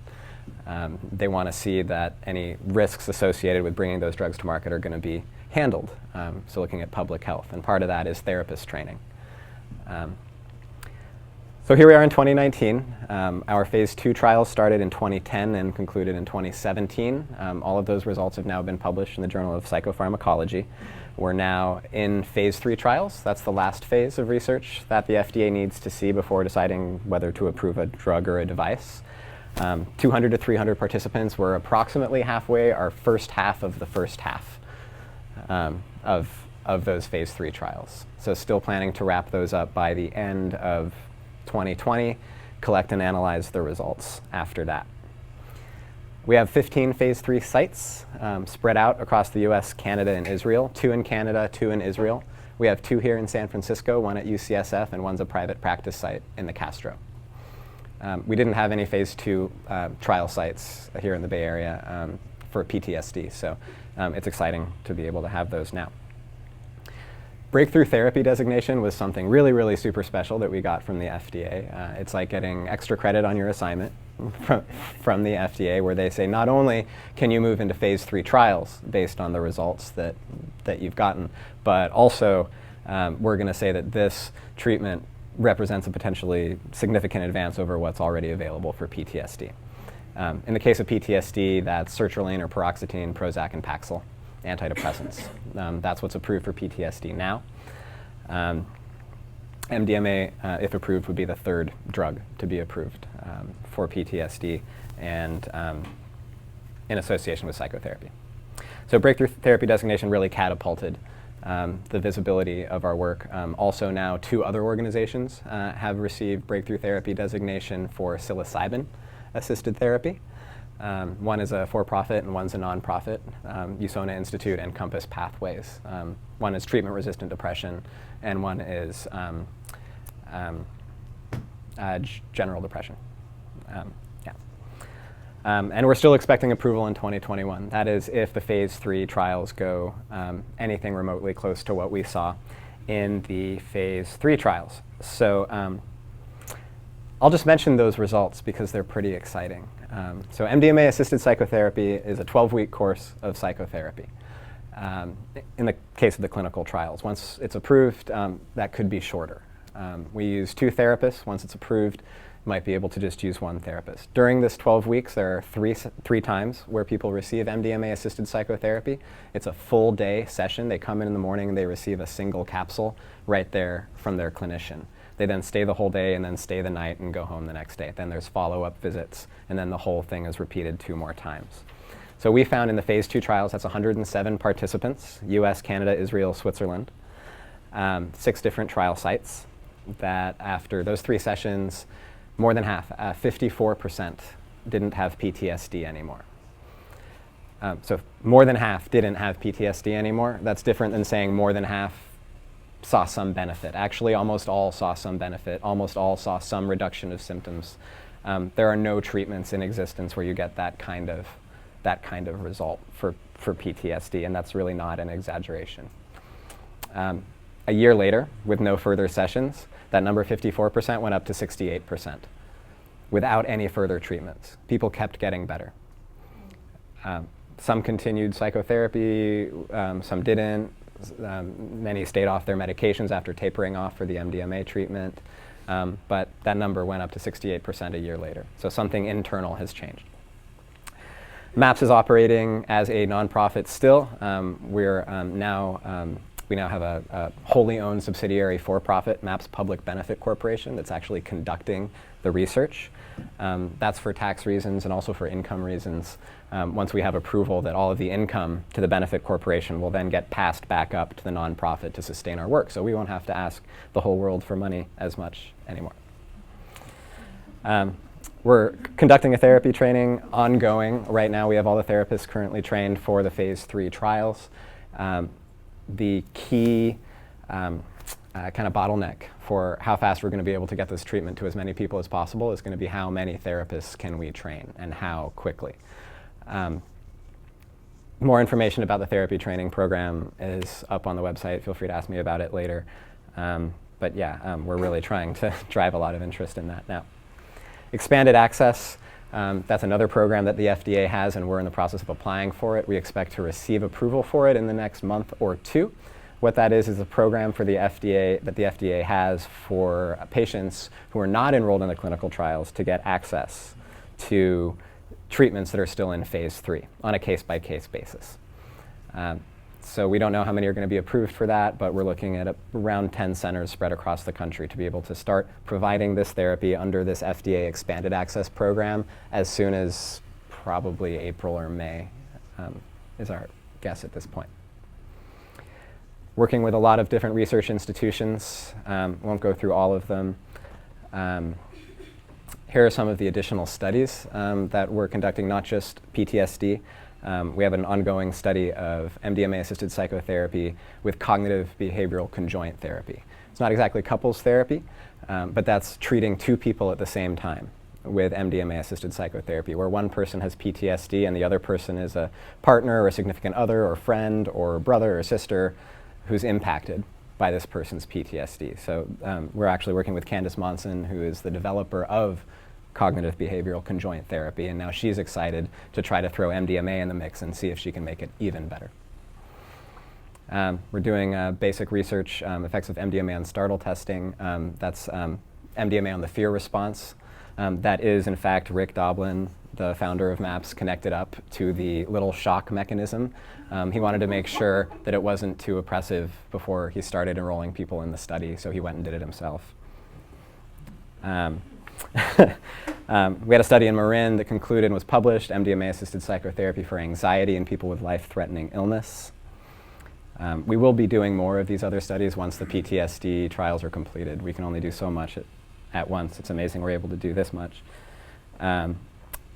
They want to see that any risks associated with bringing those drugs to market are going to be handled, so looking at public health, and part of that is therapist training. So here we are in 2019. Our phase 2 trials started in 2010 and concluded in 2017. All of those results have now been published in the Journal of Psychopharmacology. We're now in phase 3 trials. That's the last phase of research that the FDA needs to see before deciding whether to approve a drug or a device. 200 to 300 participants. We're approximately halfway, our first half of the first half of those phase 3 trials. So still planning to wrap those up by the end of 2020, collect and analyze the results after that. We have 15 phase 3 sites spread out across the US, Canada, and Israel. 2 in Canada, 2 in Israel. We have 2 here in San Francisco, 1 at UCSF, and 1's a private practice site in the Castro. We didn't have any phase 2 trial sites here in the Bay Area for PTSD, so it's exciting to be able to have those now. Breakthrough therapy designation was something really, really super special that we got from the FDA. It's like getting extra credit on your assignment from the FDA, where they say not only can you move into phase 3 trials based on the results that you've gotten, but also we're going to say that this treatment represents a potentially significant advance over what's already available for PTSD. In the case of PTSD, that's sertraline or paroxetine, Prozac, and Paxil, antidepressants. That's what's approved for PTSD now. MDMA, if approved, would be the 3rd drug to be approved for PTSD and in association with psychotherapy. So breakthrough therapy designation really catapulted the visibility of our work. Also now 2 other organizations have received breakthrough therapy designation for psilocybin-assisted therapy. One is a for-profit and one's a non-profit, USONA Institute and Compass Pathways. One is treatment-resistant depression and one is general depression. And we're still expecting approval in 2021. That is if the phase 3 trials go anything remotely close to what we saw in the phase 3 trials. So I'll just mention those results because they're pretty exciting. So MDMA-assisted psychotherapy is a 12-week course of psychotherapy. In the case of the clinical trials, once it's approved, that could be shorter. We use 2 therapists. Once it's approved, might be able to just use 1 therapist. During this 12 weeks, there are three times where people receive MDMA-assisted psychotherapy. It's a full day session. They come in the morning and they receive a single capsule right there from their clinician. They then stay the whole day and then stay the night and go home the next day. Then there's follow-up visits, and then the whole thing is repeated 2 more times. So we found in the phase 2 trials, that's 107 participants, US, Canada, Israel, Switzerland, 6 different trial sites, that after those 3 sessions, more than half, 54%, didn't have PTSD anymore. So more than half didn't have PTSD anymore. That's different than saying more than half saw some benefit. Actually, almost all saw some benefit. Almost all saw some reduction of symptoms. There are no treatments in existence where you get that kind of result for PTSD, and that's really not an exaggeration. A year later, with no further sessions, that number 54% went up to 68% without any further treatments. People kept getting better. Some continued psychotherapy, some didn't. Many stayed off their medications after tapering off for the MDMA treatment, but that number went up to 68% a year later. So something internal has changed. MAPS is operating as a nonprofit still. We now have a wholly owned subsidiary for-profit, MAPS Public Benefit Corporation, that's actually conducting the research. That's for tax reasons and also for income reasons. Once we have approval that all of the income to the benefit corporation will then get passed back up to the nonprofit to sustain our work. So we won't have to ask the whole world for money as much anymore. We're conducting a therapy training ongoing. Right now we have all the therapists currently trained for the phase 3 trials. the key kind of bottleneck for how fast we're going to be able to get this treatment to as many people as possible is going to be how many therapists can we train and how quickly. More information about the therapy training program is up on the website. Feel free to ask me about it later. But yeah, we're really trying to drive a lot of interest in that now. Expanded access, that's another program that the FDA has, and we're in the process of applying for it. We expect to receive approval for it in the next month or two. What that is a program for the FDA that the FDA has for patients who are not enrolled in the clinical trials to get access to treatments that are still in phase 3 on a case-by-case basis. So we don't know how many are going to be approved for that, but we're looking at around 10 centers spread across the country to be able to start providing this therapy under this FDA expanded access program as soon as probably April or May is our guess at this point. Working with a lot of different research institutions, won't go through all of them. Here are some of the additional studies that we're conducting, not just PTSD. We have an ongoing study of MDMA-assisted psychotherapy with cognitive behavioral conjoint therapy. It's not exactly couples therapy, but that's treating two people at the same time with MDMA-assisted psychotherapy, where one person has PTSD and the other person is a partner or a significant other or friend or brother or sister who's impacted by this person's PTSD. So we're actually working with Candace Monson, who is the developer of cognitive behavioral conjoint therapy, and now she's excited to try to throw MDMA in the mix and see if she can make it even better. We're doing basic research, effects of MDMA on startle testing. That's MDMA on the fear response. That is, in fact, Rick Doblin, the founder of MAPS, connected up to the little shock mechanism. He wanted to make sure that it wasn't too oppressive before he started enrolling people in the study, so he went and did it himself. We had a study in Marin that concluded and was published, MDMA-assisted psychotherapy for anxiety in people with life-threatening illness. We will be doing more of these other studies once the PTSD trials are completed. We can only do so much at once. It's amazing we're able to do this much.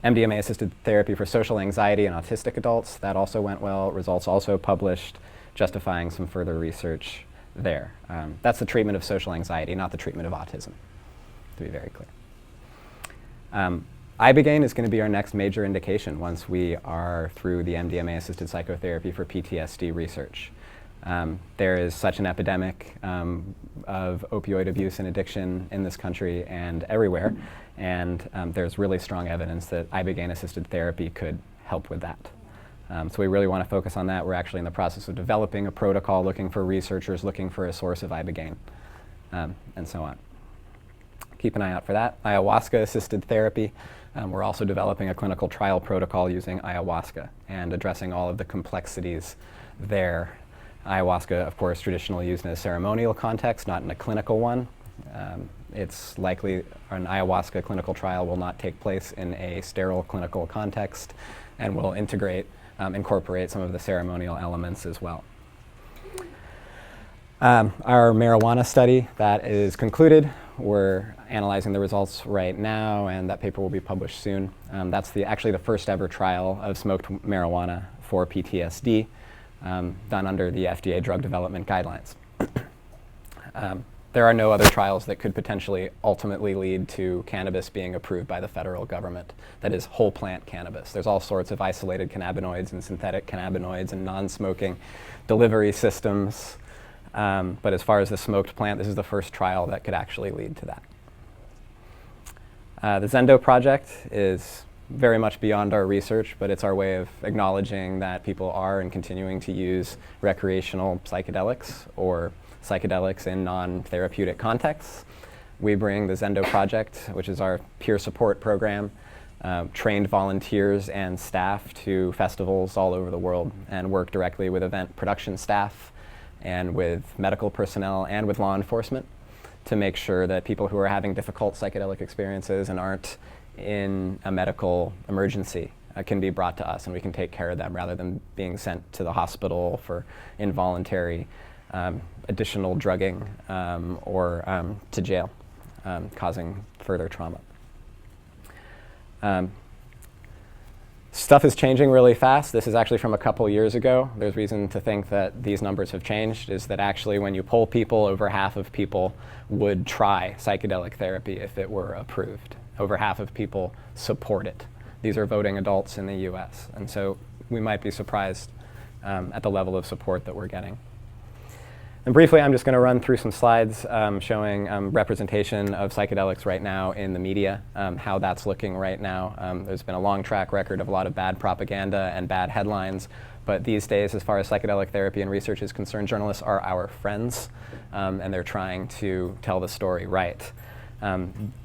MDMA-assisted therapy for social anxiety in autistic adults, that also went well. Results also published, justifying some further research there. That's the treatment of social anxiety, not the treatment of autism, to be very clear. Ibogaine is going to be our next major indication once we are through the MDMA-assisted psychotherapy for PTSD research. There is such an epidemic of opioid abuse and addiction in this country and everywhere, and there's really strong evidence that Ibogaine-assisted therapy could help with that. So we really want to focus on that. We're actually in the process of developing a protocol, looking for researchers, looking for a source of Ibogaine, and so on. Keep an eye out for that. Ayahuasca-assisted therapy. We're also developing a clinical trial protocol using ayahuasca and addressing all of the complexities there. Ayahuasca, of course, traditionally used in a ceremonial context, not in a clinical one. It's likely an ayahuasca clinical trial will not take place in a sterile clinical context and will incorporate some of the ceremonial elements as well. Our marijuana study, that is concluded. We're analyzing the results right now, and that paper will be published soon. That's actually the first ever trial of smoked marijuana for PTSD, done under the FDA drug development guidelines. There are no other trials that could potentially ultimately lead to cannabis being approved by the federal government. That is whole plant cannabis. There's all sorts of isolated cannabinoids and synthetic cannabinoids and non-smoking delivery systems. But as far as the smoked plant, this is the first trial that could actually lead to that. The Zendo project is very much beyond our research, but it's our way of acknowledging that people are and continuing to use recreational psychedelics or psychedelics in non-therapeutic contexts. We bring the Zendo project, which is our peer support program, trained volunteers and staff to festivals all over the world and work directly with event production staff and with medical personnel and with law enforcement to make sure that people who are having difficult psychedelic experiences and aren't in a medical emergency can be brought to us and we can take care of them rather than being sent to the hospital for involuntary additional drugging or to jail, causing further trauma. Stuff is changing really fast. This is actually from a couple years ago. There's reason to think that these numbers have changed, is that actually when you poll people, over half of people would try psychedelic therapy if it were approved. Over half of people support it. These are voting adults in the US. And so we might be surprised at the level of support that we're getting. And briefly, I'm just going to run through some slides showing representation of psychedelics right now in the media, how that's looking right now. There's been a long track record of a lot of bad propaganda and bad headlines, but these days, as far as psychedelic therapy and research is concerned, journalists are our friends, and they're trying to tell the story right.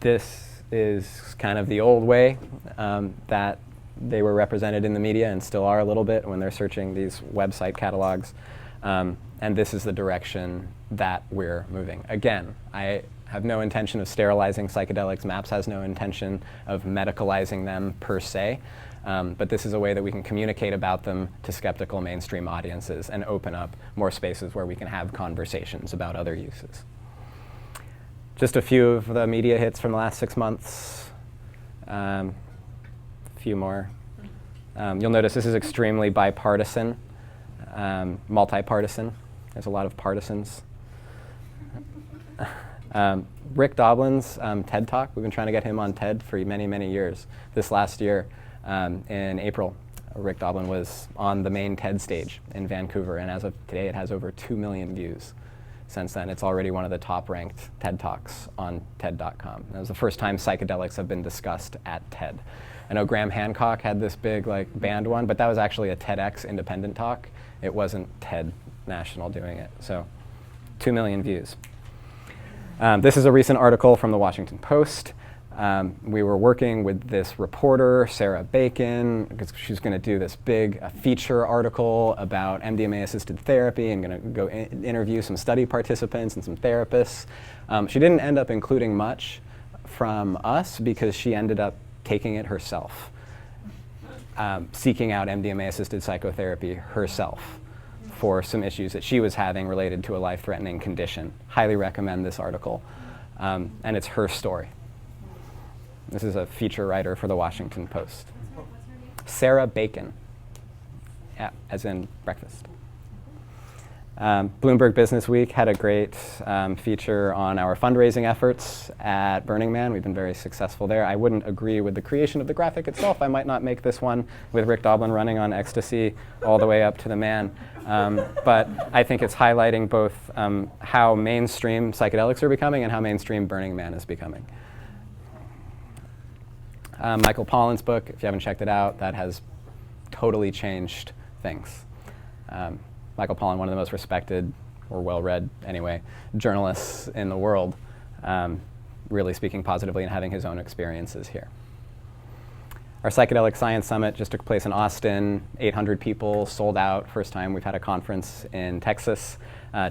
This is kind of the old way that they were represented in the media and still are a little bit when they're searching these website catalogs. And this is the direction that we're moving. Again, I have no intention of sterilizing psychedelics. MAPS has no intention of medicalizing them per se. But this is a way that we can communicate about them to skeptical mainstream audiences and open up more spaces where we can have conversations about other uses. Just a few of the media hits from the last 6 months. A few more. You'll notice this is extremely bipartisan, multi-partisan. There's a lot of partisans. Rick Doblin's TED Talk, we've been trying to get him on TED for many, many years. This last year, in April, Rick Doblin was on the main TED stage in Vancouver, and as of today, it has over 2 million views. Since then, it's already one of the top-ranked TED Talks on TED.com. That was the first time psychedelics have been discussed at TED. I know Graham Hancock had this big banned one, but that was actually a TEDx independent talk. It wasn't TED National doing it. So 2 million views. This is a recent article from the Washington Post. We were working with this reporter, Sarah Bacon, because she's going to do this big feature article about MDMA-assisted therapy and going to go interview some study participants and some therapists. She didn't end up including much from us because she ended up taking it herself, seeking out MDMA-assisted psychotherapy herself for some issues that she was having related to a life-threatening condition. Highly recommend this article. And it's her story. This is a feature writer for the Washington Post. Sarah Bacon, yeah, as in breakfast. Bloomberg Business Week had a great feature on our fundraising efforts at Burning Man. We've been very successful there. I wouldn't agree with the creation of the graphic itself. I might not make this one with Rick Doblin running on ecstasy all the way up to the man. But I think it's highlighting both how mainstream psychedelics are becoming and how mainstream Burning Man is becoming. Michael Pollan's book, if you haven't checked it out, that has totally changed things. Michael Pollan, one of the most respected, or well-read anyway, journalists in the world, really speaking positively and having his own experiences here. Our Psychedelic Science Summit just took place in Austin. 800 people, sold out. First time we've had a conference in Texas.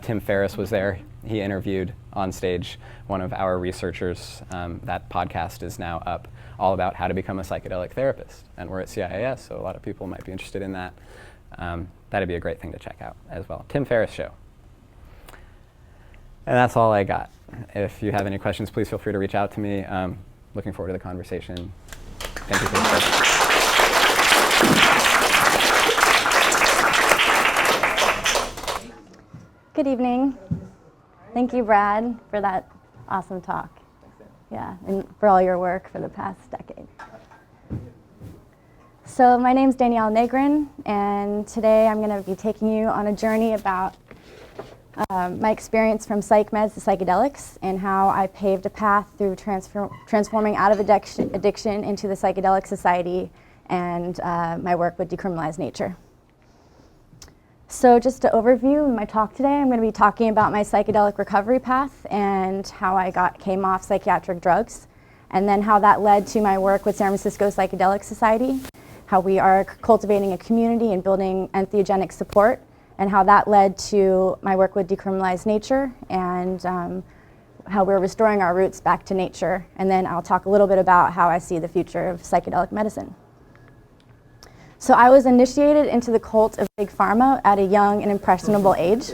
Tim Ferriss was there. He interviewed on stage one of our researchers. That podcast is now up, all about how to become a psychedelic therapist. And we're at CIAS, so a lot of people might be interested in that. That'd be a great thing to check out as well. Tim Ferriss Show. And that's all I got. If you have any questions, please feel free to reach out to me. Looking forward to the conversation. Thank you for the question. Good evening. Thank you, Brad, for that awesome talk. Yeah, and for all your work for the past decade. So my name's Danielle Negrin, and today I'm going to be taking you on a journey about my experience from psych meds to psychedelics and how I paved a path through transforming out of addiction into the Psychedelic Society and my work with decriminalized nature. So just to overview my talk today, I'm going to be talking about my psychedelic recovery path and how I came off psychiatric drugs, and then how that led to my work with San Francisco Psychedelic Society, how we are cultivating a community and building entheogenic support, and how that led to my work with decriminalized nature and how we're restoring our roots back to nature. And then I'll talk a little bit about how I see the future of psychedelic medicine. So I was initiated into the cult of Big Pharma at a young and impressionable age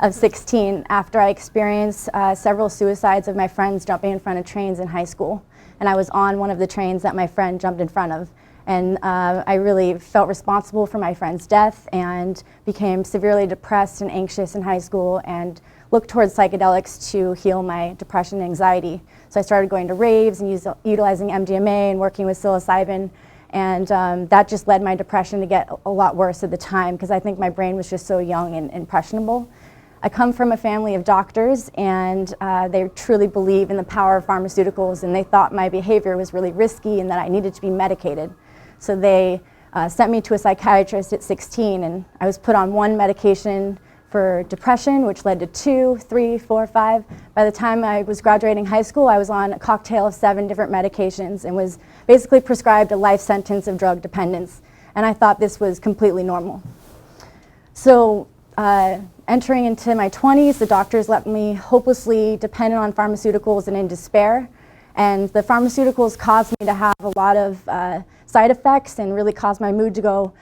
of 16 after I experienced several suicides of my friends jumping in front of trains in high school. And I was on one of the trains that my friend jumped in front of. And I really felt responsible for my friend's death and became severely depressed and anxious in high school and looked towards psychedelics to heal my depression and anxiety. So I started going to raves and utilizing MDMA and working with psilocybin. And that just led my depression to get a lot worse at the time because I think my brain was just so young and impressionable. I come from a family of doctors, and they truly believe in the power of pharmaceuticals, and they thought my behavior was really risky and that I needed to be medicated. So they sent me to a psychiatrist at 16, and I was put on one medication for depression, which led to 2, 3, 4, 5. By the time I was graduating high school, I was on a cocktail of 7 different medications and was basically prescribed a life sentence of drug dependence. And I thought this was completely normal. So entering into my 20s, the doctors left me hopelessly dependent on pharmaceuticals and in despair. And the pharmaceuticals caused me to have a lot of side effects and really caused my mood to go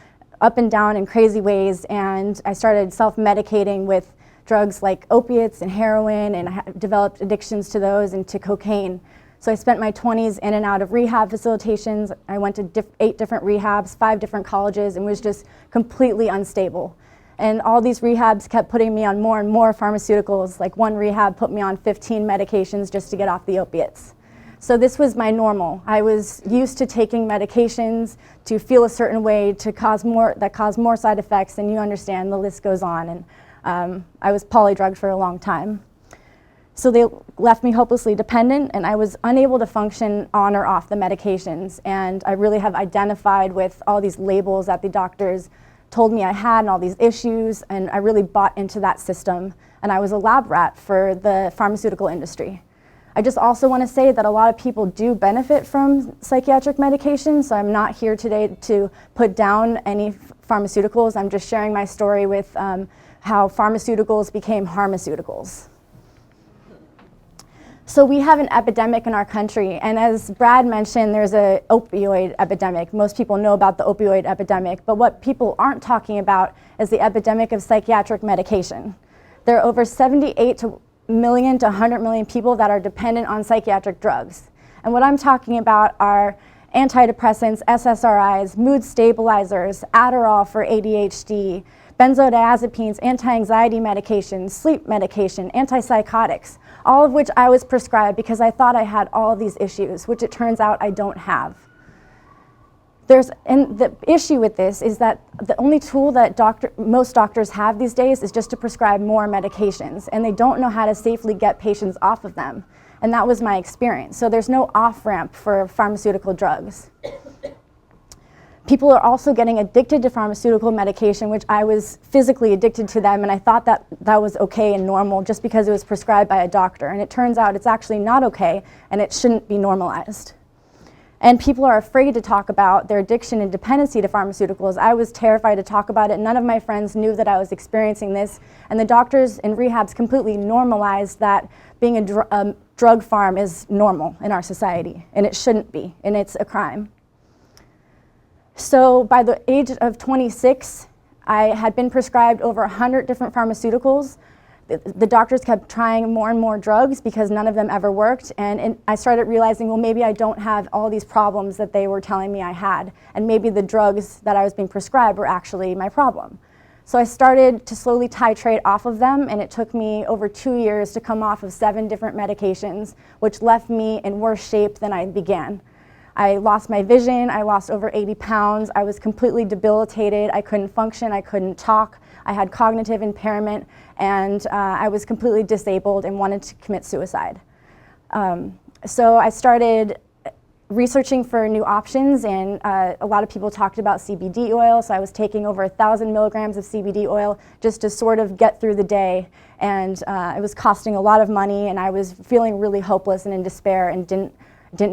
up and down in crazy ways. And I started self-medicating with drugs like opiates and heroin, and I developed addictions to those and to cocaine. So I spent my 20s in and out of rehab facilitations. I went to 8 different rehabs, 5 different colleges, and was just completely unstable. And all these rehabs kept putting me on more and more pharmaceuticals. Like one rehab put me on 15 medications just to get off the opiates. So this was my normal. I was used to taking medications to feel a certain way that cause more side effects, and you understand, the list goes on. And I was polydrugged for a long time. So they left me hopelessly dependent, and I was unable to function on or off the medications. And I really have identified with all these labels that the doctors told me I had and all these issues, and I really bought into that system. And I was a lab rat for the pharmaceutical industry. I just also want to say that a lot of people do benefit from psychiatric medication, so I'm not here today to put down any pharmaceuticals. I'm just sharing my story with how pharmaceuticals became harmaceuticals. So we have an epidemic in our country, and as Brad mentioned, there's an opioid epidemic. Most people know about the opioid epidemic, but what people aren't talking about is the epidemic of psychiatric medication. There are over 78 million to 100 million people that are dependent on psychiatric drugs. And what I'm talking about are antidepressants, SSRIs, mood stabilizers, Adderall for ADHD, benzodiazepines, anti-anxiety medications, sleep medication, antipsychotics, all of which I was prescribed because I thought I had all of these issues, which it turns out I don't have. And the issue with this is that the only tool that most doctors have these days is just to prescribe more medications, and they don't know how to safely get patients off of them. And that was my experience. So there's no off-ramp for pharmaceutical drugs. People are also getting addicted to pharmaceutical medication, which I was physically addicted to them, and I thought that that was okay and normal just because it was prescribed by a doctor. And it turns out it's actually not okay, and it shouldn't be normalized. And people are afraid to talk about their addiction and dependency to pharmaceuticals. I was terrified to talk about it. None of my friends knew that I was experiencing this. And the doctors in rehabs completely normalized that being a drug farm is normal in our society. And it shouldn't be, and it's a crime. So by the age of 26, I had been prescribed over 100 different pharmaceuticals. The doctors kept trying more and more drugs because none of them ever worked, and I started realizing, well, maybe I don't have all these problems that they were telling me I had, and maybe the drugs that I was being prescribed were actually my problem. So I started to slowly titrate off of them, and it took me over 2 years to come off of 7 different medications, which left me in worse shape than I began. I lost my vision, I lost over 80 pounds, I was completely debilitated, I couldn't function, I couldn't talk, I had cognitive impairment, and I was completely disabled and wanted to commit suicide. So I started researching for new options, and a lot of people talked about CBD oil, so I was taking over 1,000 milligrams of CBD oil just to sort of get through the day, and it was costing a lot of money, and I was feeling really hopeless and in despair and didn't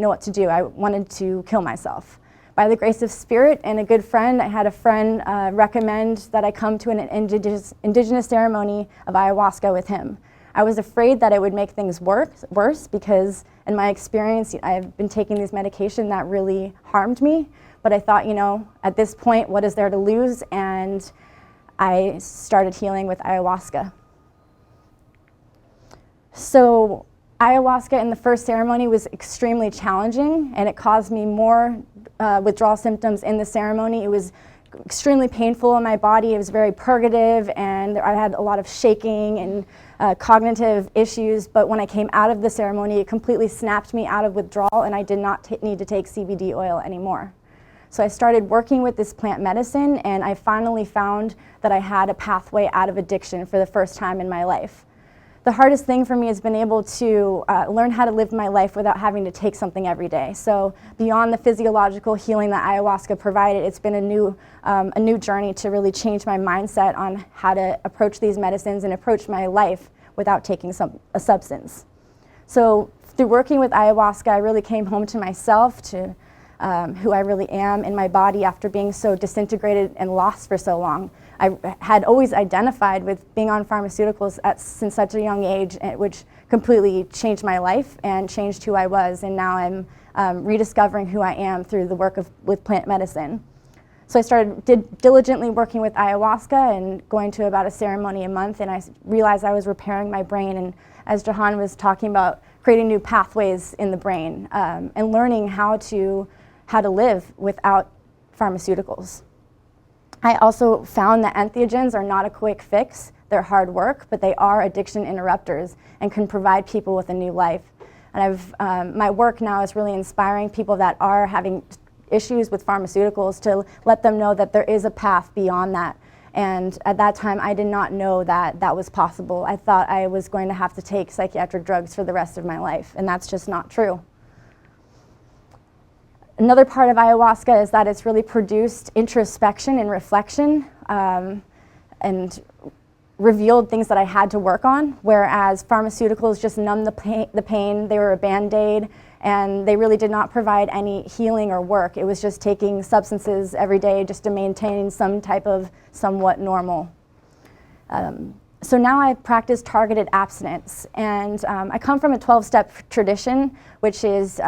know what to do. I wanted to kill myself. By the grace of spirit and a good friend, I had a friend recommend that I come to an indigenous ceremony of ayahuasca with him. I was afraid that it would make things worse because in my experience, I've been taking these medications that really harmed me. But I thought, you know, at this point, what is there to lose? And I started healing with ayahuasca. So ayahuasca in the first ceremony was extremely challenging, and it caused me more withdrawal symptoms in the ceremony. It was extremely painful in my body. It was very purgative, and I had a lot of shaking and cognitive issues. But when I came out of the ceremony, it completely snapped me out of withdrawal, and I did not need to take CBD oil anymore. So I started working with this plant medicine, and I finally found that I had a pathway out of addiction for the first time in my life. The hardest thing for me has been able to learn how to live my life without having to take something every day. So beyond the physiological healing that ayahuasca provided, it's been a new journey to really change my mindset on how to approach these medicines and approach my life without taking a substance. So through working with ayahuasca, I really came home to myself, to who I really am in my body after being so disintegrated and lost for so long. I had always identified with being on pharmaceuticals since such a young age, which completely changed my life and changed who I was. And now I'm rediscovering who I am through the work with plant medicine. So I started diligently working with ayahuasca and going to about a ceremony a month, and I realized I was repairing my brain. And as Jahan was talking about, creating new pathways in the brain and learning how to live without pharmaceuticals. I also found that entheogens are not a quick fix. They're hard work, but they are addiction interrupters and can provide people with a new life. And my work now is really inspiring people that are having issues with pharmaceuticals to let them know that there is a path beyond that. And at that time, I did not know that that was possible. I thought I was going to have to take psychiatric drugs for the rest of my life, and that's just not true. Another part of ayahuasca is that it's really produced introspection and reflection and revealed things that I had to work on, whereas pharmaceuticals just numbed the pain. They were a Band-Aid, and they really did not provide any healing or work. It was just taking substances every day just to maintain some type of somewhat normal. So now I practice targeted abstinence, and I come from a 12-step tradition, which is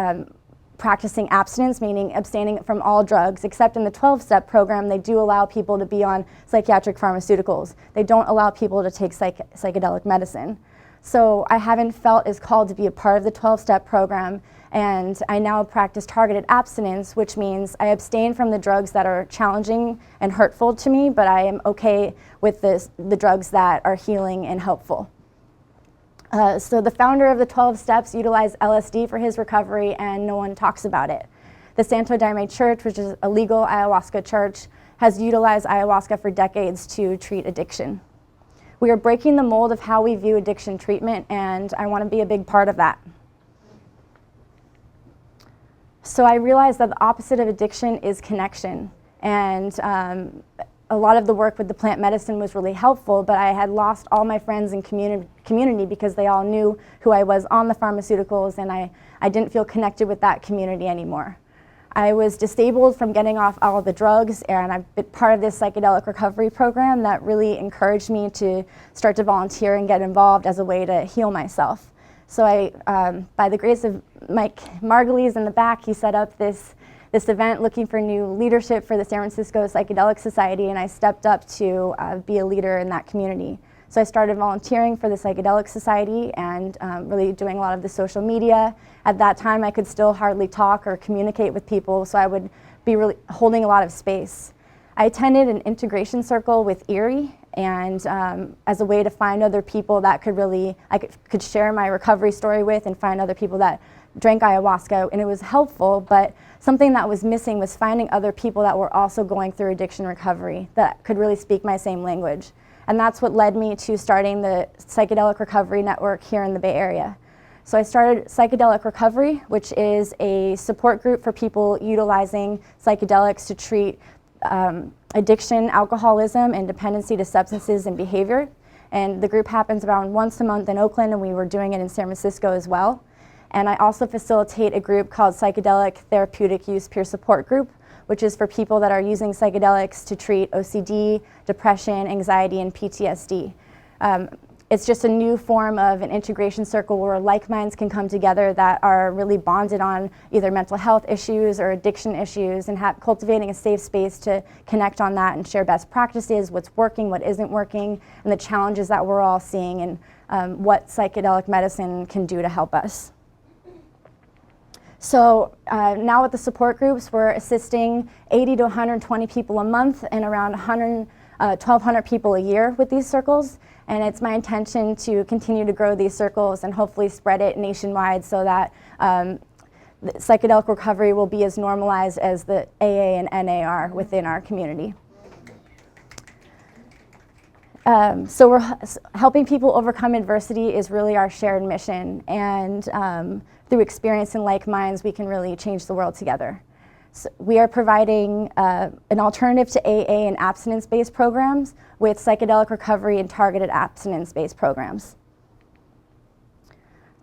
practicing abstinence, meaning abstaining from all drugs, except in the 12-step program, they do allow people to be on psychiatric pharmaceuticals. They don't allow people to take psychedelic medicine. So I haven't felt as called to be a part of the 12-step program, and I now practice targeted abstinence, which means I abstain from the drugs that are challenging and hurtful to me, but I am okay with the drugs that are healing and helpful. So the founder of the 12 Steps utilized LSD for his recovery, and no one talks about it. The Santo Daime Church, which is a legal ayahuasca church, has utilized ayahuasca for decades to treat addiction. We are breaking the mold of how we view addiction treatment, and I want to be a big part of that. So I realized that the opposite of addiction is connection, and a lot of the work with the plant medicine was really helpful, but I had lost all my friends and community because they all knew who I was on the pharmaceuticals, and I didn't feel connected with that community anymore. I was disabled from getting off all of the drugs, and I've been part of this psychedelic recovery program that really encouraged me to start to volunteer and get involved as a way to heal myself. So by the grace of Mike Margulies in the back, he set up this event looking for new leadership for the San Francisco Psychedelic Society, and I stepped up to be a leader in that community. So I started volunteering for the Psychedelic Society and really doing a lot of the social media. At that time, I could still hardly talk or communicate with people, so I would be really holding a lot of space. I attended an integration circle with Erie, and as a way to find other people that I could share my recovery story with, and find other people that drank ayahuasca, and it was helpful, but something that was missing was finding other people that were also going through addiction recovery that could really speak my same language. And that's what led me to starting the Psychedelic Recovery Network here in the Bay Area. So I started Psychedelic Recovery, which is a support group for people utilizing psychedelics to treat addiction, alcoholism, and dependency to substances and behavior. And the group happens around once a month in Oakland, and we were doing it in San Francisco as well. And I also facilitate a group called Psychedelic Therapeutic Use Peer Support Group, which is for people that are using psychedelics to treat OCD, depression, anxiety, and PTSD. It's just a new form of an integration circle where like minds can come together that are really bonded on either mental health issues or addiction issues, and cultivating a safe space to connect on that and share best practices, what's working, what isn't working, and the challenges that we're all seeing, and what psychedelic medicine can do to help us. So now with the support groups, we're assisting 80 to 120 people a month and around 1,200 people a year with these circles. And it's my intention to continue to grow these circles and hopefully spread it nationwide so that the psychedelic recovery will be as normalized as the AA and NA are within our community. So we're helping people overcome adversity is really our shared mission, and through experience and like minds, we can really change the world together. So we are providing an alternative to AA and abstinence-based programs with psychedelic recovery and targeted abstinence-based programs.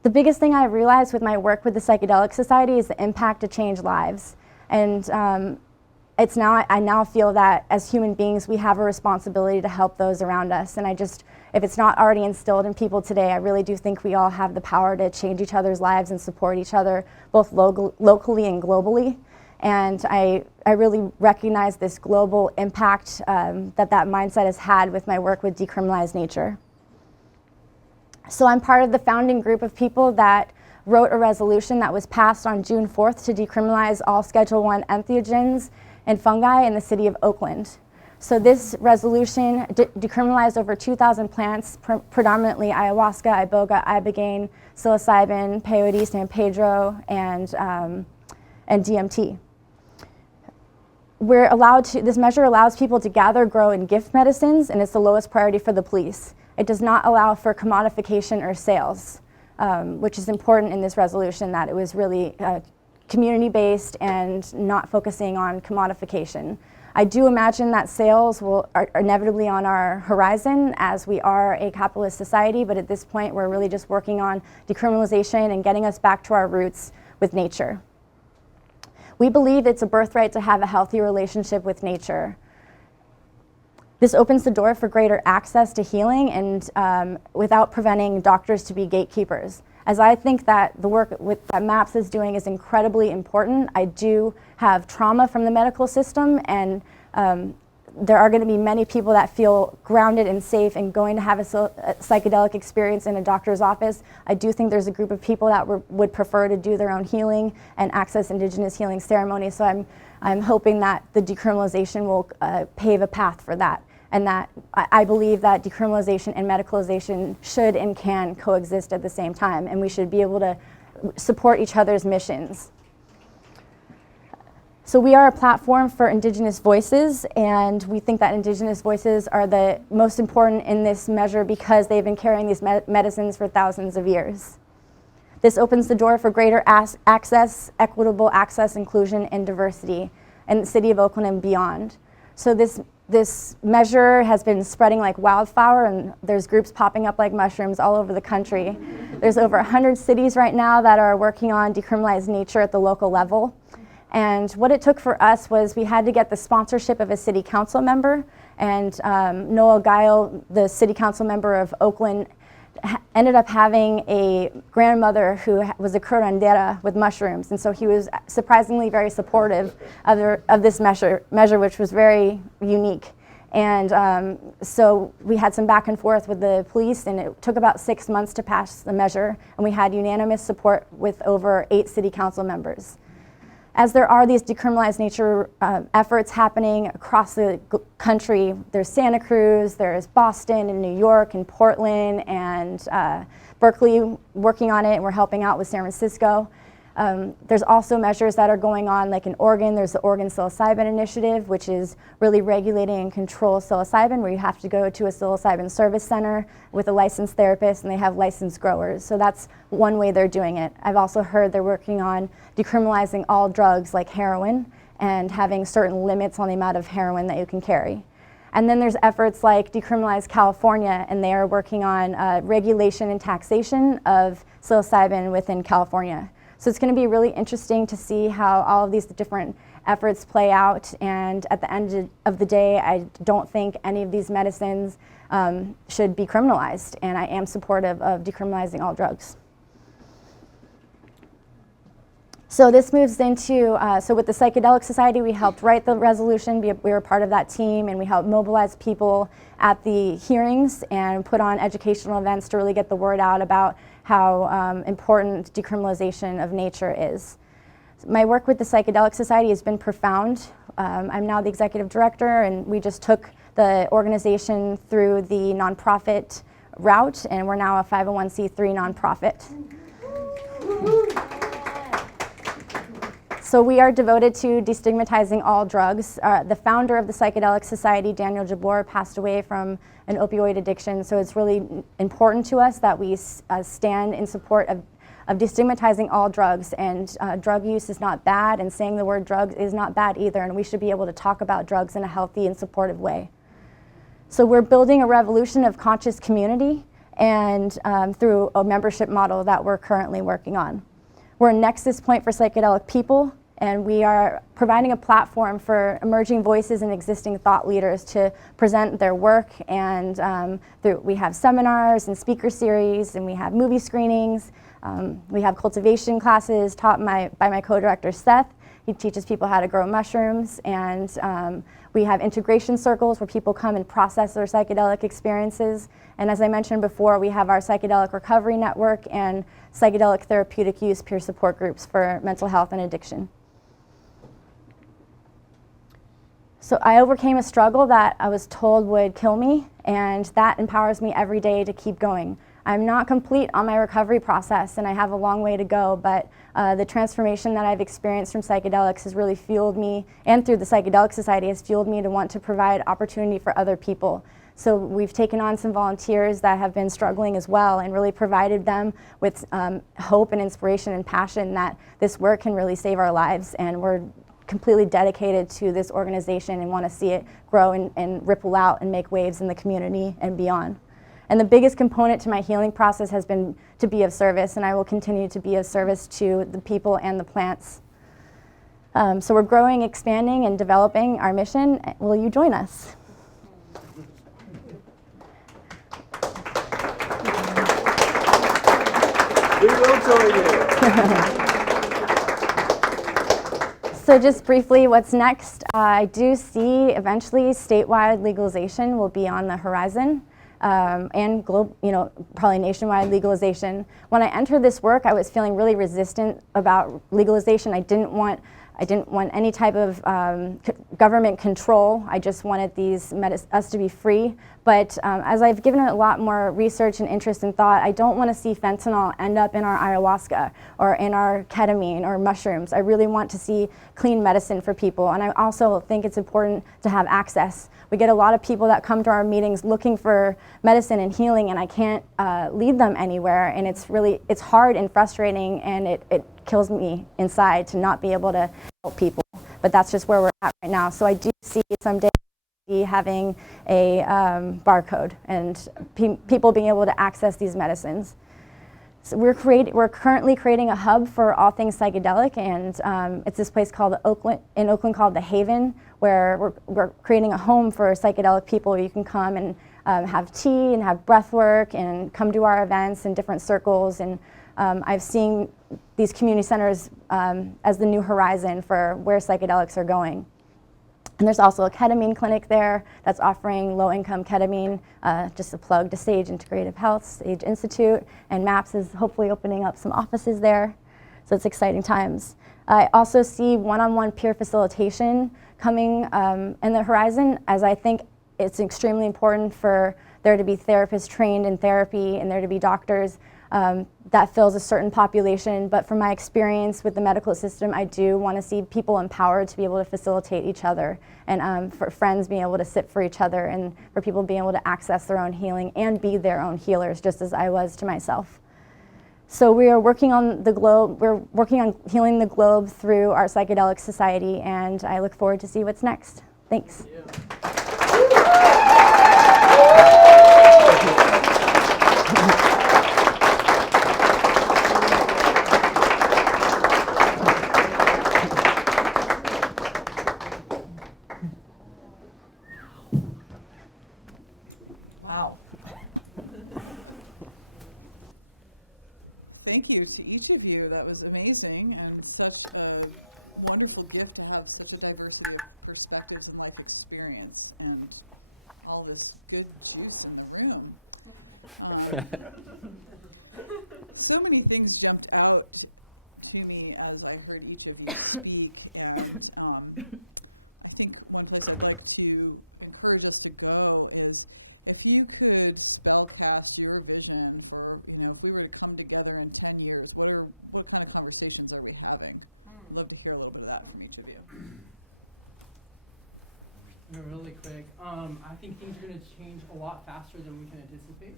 The biggest thing I realized with my work with the Psychedelic Society is the impact to change lives. And I now feel that as human beings, we have a responsibility to help those around us. And if it's not already instilled in people today, I really do think we all have the power to change each other's lives and support each other, both locally and globally. And I really recognize this global impact that mindset has had with my work with decriminalized nature. So I'm part of the founding group of people that wrote a resolution that was passed on June 4th to decriminalize all Schedule I entheogens and fungi in the city of Oakland. So this resolution decriminalized over 2,000 plants, predominantly ayahuasca, iboga, ibogaine, psilocybin, peyote, San Pedro, and DMT. This measure allows people to gather, grow, and gift medicines, and it's the lowest priority for the police. It does not allow for commodification or sales, which is important in this resolution, that it was really community-based and not focusing on commodification. I do imagine that sales are inevitably on our horizon as we are a capitalist society, but at this point we're really just working on decriminalization and getting us back to our roots with nature. We believe it's a birthright to have a healthy relationship with nature. This opens the door for greater access to healing and without preventing doctors to be gatekeepers. As I think that the work that MAPS is doing is incredibly important, I do have trauma from the medical system, and there are going to be many people that feel grounded and safe and going to have a psychedelic experience in a doctor's office. I do think there's a group of people that would prefer to do their own healing and access indigenous healing ceremonies, so I'm hoping that the decriminalization will pave a path for that. And that I believe that decriminalization and medicalization should and can coexist at the same time, and we should be able to support each other's missions. So we are a platform for indigenous voices, and we think that indigenous voices are the most important in this measure because they've been carrying these medicines for thousands of years. This opens the door for greater access, equitable access, inclusion, and diversity in the city of Oakland and beyond. So this measure has been spreading like wildfire, and there's groups popping up like mushrooms all over the country. There's over 100 cities right now that are working on decriminalized nature at the local level. And what it took for us was we had to get the sponsorship of a city council member, and Noah Guile, the city council member of Oakland, ended up having a grandmother who was a curandera with mushrooms, and so he was surprisingly very supportive of this measure, which was very unique. And so we had some back and forth with the police, and it took about 6 months to pass the measure, and we had unanimous support with over 8 city council members. As there are these decriminalized nature efforts happening across the country, there's Santa Cruz, there's Boston and New York and Portland and Berkeley working on it, and we're helping out with San Francisco. There's also measures that are going on, like in Oregon, there's the Oregon Psilocybin Initiative, which is really regulating and control psilocybin, where you have to go to a psilocybin service center with a licensed therapist, and they have licensed growers. So that's one way they're doing it. I've also heard they're working on decriminalizing all drugs like heroin and having certain limits on the amount of heroin that you can carry. And then there's efforts like Decriminalize California, and they are working on regulation and taxation of psilocybin within California. So it's going to be really interesting to see how all of these different efforts play out, and at the end of the day, I don't think any of these medicines should be criminalized, and I am supportive of decriminalizing all drugs. So this moves into, so with the Psychedelic Society, we helped write the resolution. We were part of that team, and we helped mobilize people at the hearings and put on educational events to really get the word out about how important decriminalization of nature is. My work with the Psychedelic Society has been profound. I'm now the executive director, and we just took the organization through the nonprofit route, and we're now a 501c3 nonprofit. So we are devoted to destigmatizing all drugs. The founder of the Psychedelic Society, Daniel Jabbour, passed away from an opioid addiction, so it's really important to us that we stand in support of destigmatizing all drugs, and drug use is not bad, and saying the word drugs is not bad either, and we should be able to talk about drugs in a healthy and supportive way. So we're building a revolution of conscious community, and through a membership model that we're currently working on. We're a nexus point for psychedelic people, and we are providing a platform for emerging voices and existing thought leaders to present their work, and we have seminars and speaker series, and we have movie screenings. We have cultivation classes taught by my co-director Seth. He teaches people how to grow mushrooms, and we have integration circles where people come and process their psychedelic experiences. And as I mentioned before, we have our psychedelic recovery network and psychedelic therapeutic use peer support groups for mental health and addiction. So I overcame a struggle that I was told would kill me, and that empowers me every day to keep going. I'm not complete on my recovery process, and I have a long way to go, but the transformation that I've experienced from psychedelics has really fueled me, and through the Psychedelic Society has fueled me to want to provide opportunity for other people. So we've taken on some volunteers that have been struggling as well, and really provided them with hope and inspiration and passion that this work can really save our lives, and we're completely dedicated to this organization and want to see it grow and ripple out and make waves in the community and beyond. And the biggest component to my healing process has been to be of service, and I will continue to be of service to the people and the plants. So we're growing, expanding, and developing our mission. Will you join us? We will join you. So just briefly, what's next? I do see eventually statewide legalization will be on the horizon. And probably nationwide legalization. When I entered this work, I was feeling really resistant about legalization. I didn't want any type of government control. I just wanted us to be free. But as I've given it a lot more research and interest and thought, I don't want to see fentanyl end up in our ayahuasca or in our ketamine or mushrooms. I really want to see clean medicine for people. And I also think it's important to have access. We get a lot of people that come to our meetings looking for medicine and healing, and I can't lead them anywhere. And it's hard and frustrating, and it kills me inside to not be able to help people. But that's just where we're at right now. So I do see someday having a barcode and people being able to access these medicines. So we're currently creating a hub for all things psychedelic, and it's this place called in Oakland called The Haven, where we're creating a home for psychedelic people where you can come and have tea and have breath work and come to our events in different circles. And I've seen these community centers as the new horizon for where psychedelics are going. And there's also a ketamine clinic there that's offering low-income ketamine, just a plug to Sage Integrative Health, Sage Institute, and MAPS is hopefully opening up some offices there. So it's exciting times. I also see one-on-one peer facilitation coming in the horizon, as I think it's extremely important for there to be therapists trained in therapy and there to be doctors that fills a certain population. But from my experience with the medical system, I do want to see people empowered to be able to facilitate each other, and for friends being able to sit for each other, and for people being able to access their own healing and be their own healers, just as I was to myself. So we are working on the globe. We're working on healing the globe through our Psychedelic Society, and I look forward to see what's next. Thanks. Wow. Thank you to each of you. That was amazing, and such a wonderful gift to have such a diversity of perspectives and life experience, and all this good juice in the room. So many things jumped out to me as I heard each of you speak, and I think one place I'd like to encourage us to go is if you could spellcast your vision for, if we were to come together in 10 years, what kind of conversations are we having? I'd love to hear a little bit of that from each of you. Really quick, I think things are going to change a lot faster than we can anticipate.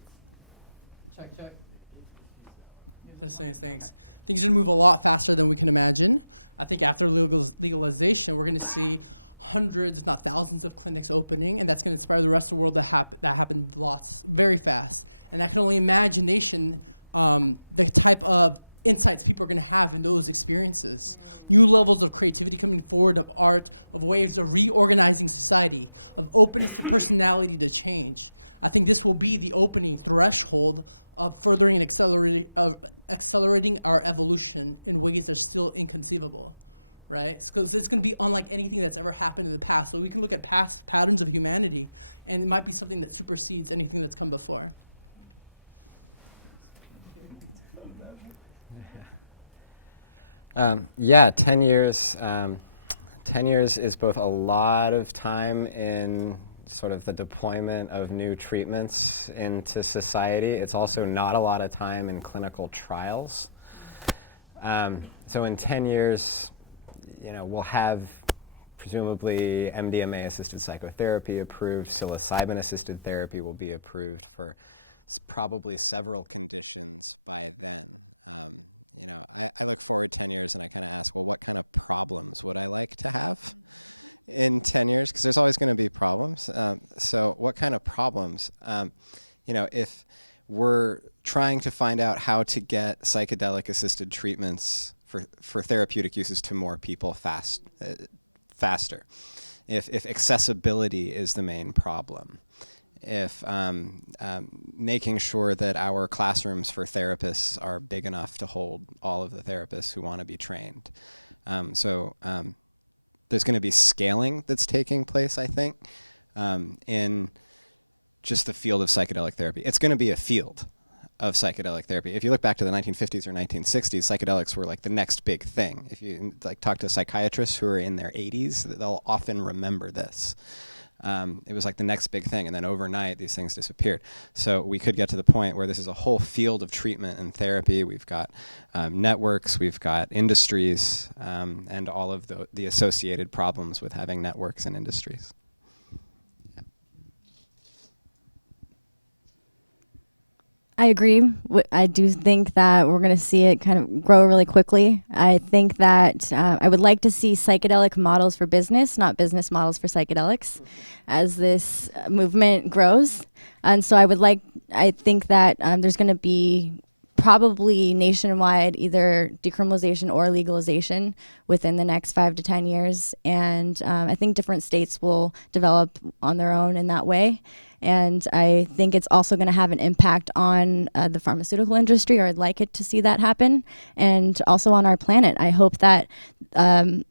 Check. Thanks. Things are going to move a lot faster than we can imagine. I think after legalization, we're going to see hundreds, if not thousands, of clinics opening, and that's going to inspire the rest of the world that happen very fast. And I can only imagine the type of insights people are going to have in those experiences. New levels of creativity coming forward, of art, of ways of reorganizing society, of openness to personality to change. I think this will be the opening threshold of furthering and accelerating our evolution in ways that are still inconceivable. Right? Because it's going to be unlike anything that's ever happened in the past. So we can look at past patterns of humanity, and it might be something that supersedes anything that's come before. Yeah, 10 years. 10 years is both a lot of time in sort of the deployment of new treatments into society. It's also not a lot of time in clinical trials. So in 10 years, we'll have presumably MDMA-assisted psychotherapy approved, psilocybin-assisted therapy will be approved for probably several conditions by then. I look forward 10 years and I kind of ask, well, what kind of problems would I like to have in 10 years? Because there's always going to be problems. So what kind of problems? If we're trying to find out how to get psychedelic-assisted treatments for therapeutic uses to more people faster, if accessibility is the main problem, if making sure that our classrooms for therapists are big enough to hold all of the therapists who want to be trained. So there's going to be scaling that's taking place, I think, in just the field of psychedelic therapy. It's going to be a field of psychedelic therapy. If you look back to the 1950s or 1960s, psychedelics were like the next big thing. If you talk to psychiatrists who are in their 80s, they'll often remember this. It was like the next big thing, and then overnight these things disappeared. So we could get to the point where this is a whole field of treatment and therapy. We've got networks, we've got industries, and all of the associated problems with having networks and industries. I agree. I do think that we're going to see it kind of grow really quickly. I think that I would like to see psychedelic models for business, not business models for psychedelics, as this movement grows. And so I think that there's going to be probably nationwide either decriminalization or legalization within the next 5 to 10 years. And I think different states will develop on their own in that way. And I think it's also going to have an impact on the pharmaceutical industry, or I'd like it to see that happen, and also on our planet. I hope that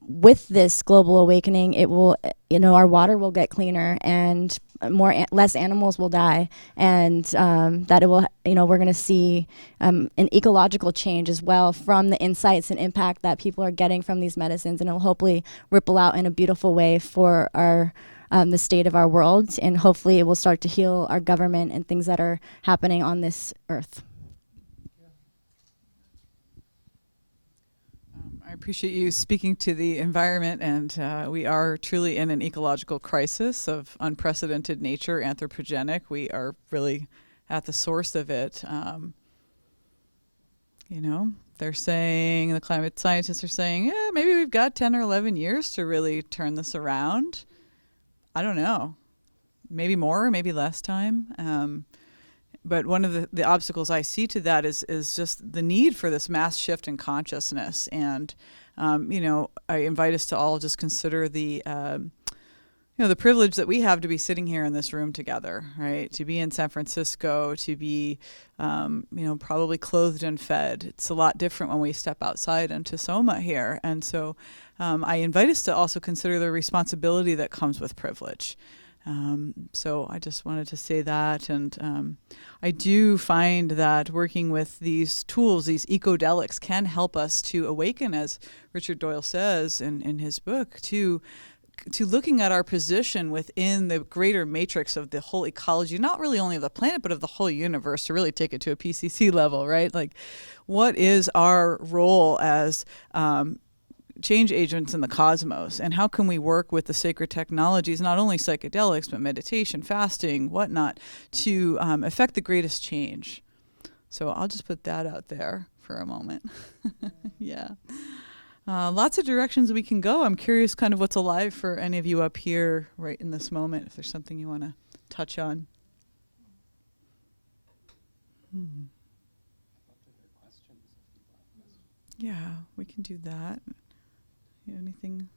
with this global awakening, it will, our water will get cleaner and less animals will die, and that it will, we're going to see an ecological change as well from the insights and impact that people are getting from these medicines, and it will hopefully ripple out in a beautiful way for our the state of our world, and hopefully it will start to heal our government and things that are happening on this earth. I appreciate you speaking to the environment, and we are truly in an ecological crisis of unprecedented nature, anthropogenic. We are really at the source of it. They're saying, the climate scientists are saying, maybe we've got 10 or 11 years to really turn this around. I don't know, maybe more, maybe less time. But one of the obstacles I see to that is just the need for this mass shift in consciousness. And, I invite us to all just consider the privilege that we have to be sitting here in this room together, right? To be in San Francisco, to be, probably clothed and fed. It's a lot different when we step outside into Soma here. And so I invite us to also consider the responsibility that comes with privilege. So I just wanted to say that. And I do find that working with these tools, these ecodelics, can help us to awaken, as Richard Doyle says in his book, to looking at our position within the greater matrix of the whole ecology, not really only of the planet, but of the whole universe, to really take it to a PCC level, right? Like, what is our role as change agents in the cosmos, and how can we work with the sacred technologies, not only psychedelics, but meditation, fasting, whatnot, to affect the greatest change? So I'll just put that out there for a moment. Yeah. Lots of directions we can go. I'm curious kind of what's alive for any of you up here right in this moment, if there's something you want to touch on. Yeah, we can do that. Anything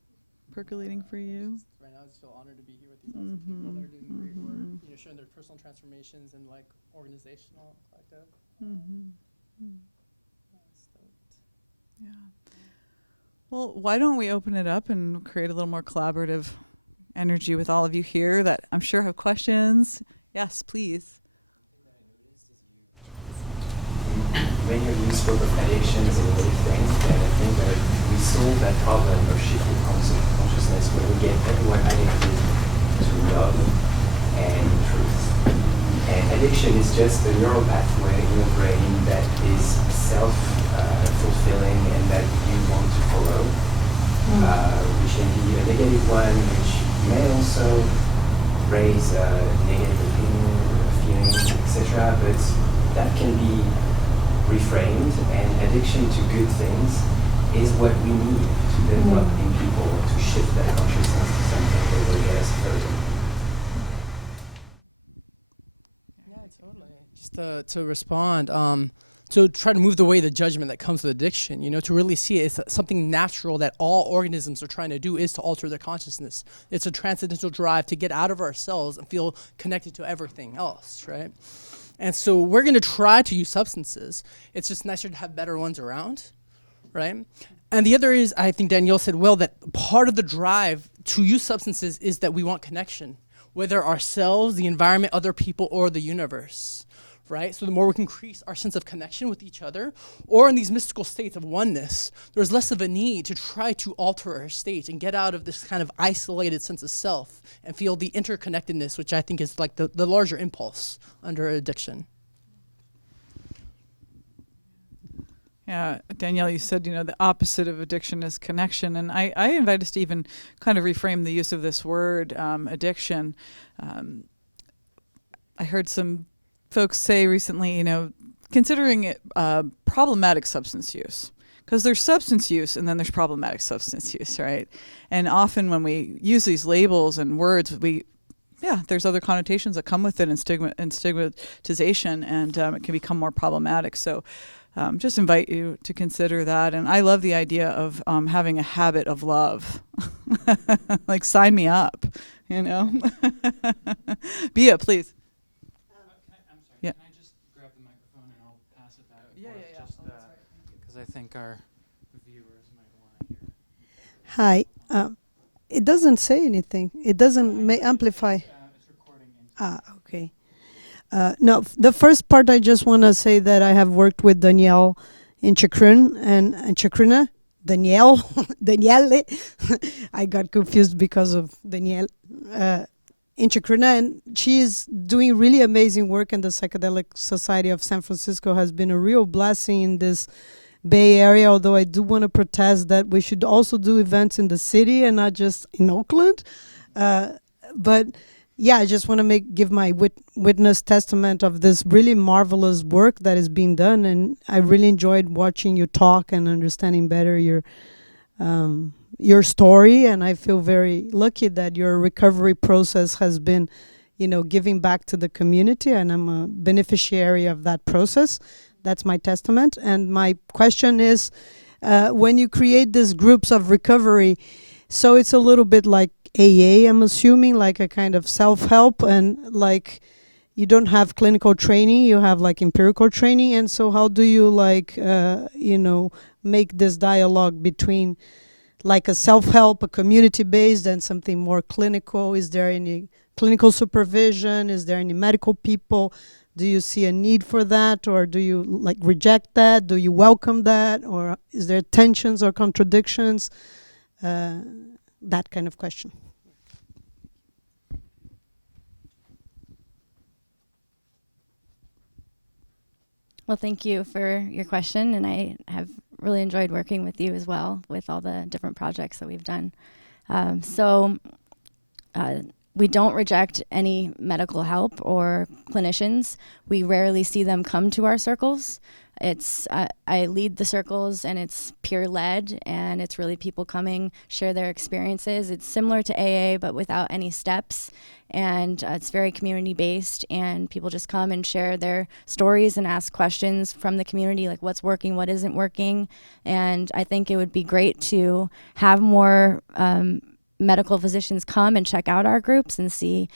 percolating for you? Right now, I just feel honored to be here with these awesome people that are doing great work, sharing their personal transformations and like organizational, collective. Stoked. Yeah. Well, why don't we open it up and create a little more collaborative energy with all of you here that I'm sure have questions. Yes, please. When you spoke of addictions and everything, and I think that we solve that problem of shifting consciousness when we get everyone addicted to love and truth. And addiction is just a neural pathway in your brain that is self-fulfilling and that you want to follow, which can be a negative one, which may also raise negative opinion, feelings, etc. But that can be reframed, and addiction to good things is what we need to develop in people to shift that consciousness to something that will get us further. Yeah, totally. Just to respond, to try to move away the judgment that comes with addiction, to really see it as something natural that all organisms are trying to do is to alter their consciousness. It's a transcendental drive to get out of ourselves and feel connected to everything else, right? And so we're going to try to use substances. It's just nicer to have better ones around, right? And the other is, I think Danielle said well, that part of the drive to use substances is that we want connection, whether ourselves, the environment, other people, or the universe, right? So the more we can increase our sense of connection with each other, or in these mystical states of oneness, there's less of a need to try to alter our state and get out of this kind of isolated sense of self and feel the interconnectedness, which I think is like the larger impulse under addiction. Yeah, Danielle, you said, the opposite of addiction is connection. And I invite us to even kind of reframe the use of this word, addiction. I heard some folks say recently, considering it problematic substance use. Because there's substance use and then there's problematic substance use, right? And often when we use these labels and words, there's other connotations that come with it and stigmatization, and it can become more problematic. So just invite you to consider that. And I love the idea of having a habit of love. Like, sign me up, Bia, please. I'm sorry, Yeah. can I just grab the microphone and I'll pass it back and Yeah, forth? yeah, yeah. Just because I think our viewers might want to hear. Hi. It doesn't say anything. It doesn't amplify. It's recording. Okay. No, the first part I just want to say that I have worked with Danielle in Chakrin and Chakrina. Danielle. I got confused because of Danielle. In Chakrina, and she is doing really amazing work, and the Psychedelic Society of San Francisco has been a real blessing in this Bay Area, although I do want to protest that we should also do events in the city and not just in Oakland. But yeah, I just want to give my witness testament of this really marvelous work that is being done, and I really enjoyed watching you talk and understanding better your story, and I feel very lucky that your recovery process has been, giving back to the community, and I'm a beneficiary of that process. That's my testament. And my question is, when you create these groups of recovery, so it's a little bit like AA, I'm assuming, like a kind of self-help, and like you don't have clinical training, you have like empirical training. And so how do you make this dialogue between like a self-help, a community-based, and something more clinical? Is there any clinical supervision? Is there any medical people? Do you see a need for that, or do you like reject that? Do you welcome that, or is there tensions or contradictions? That kind of question. Well, thank you for your question, and I have really enjoyed working with you as well with all the different projects that we've done. We don't reject any medical help or clinicians. We rarely see them come to our circles. I lead the circles, and it's peer-led, and it's really people coming, share their experiences. It's similar to AA, but without any steps, and it's very community-based, and people just come and share their stories and ask questions from the community, like what's working, what isn't working, and I think it would be great to have more medical physicians come and check out our groups and see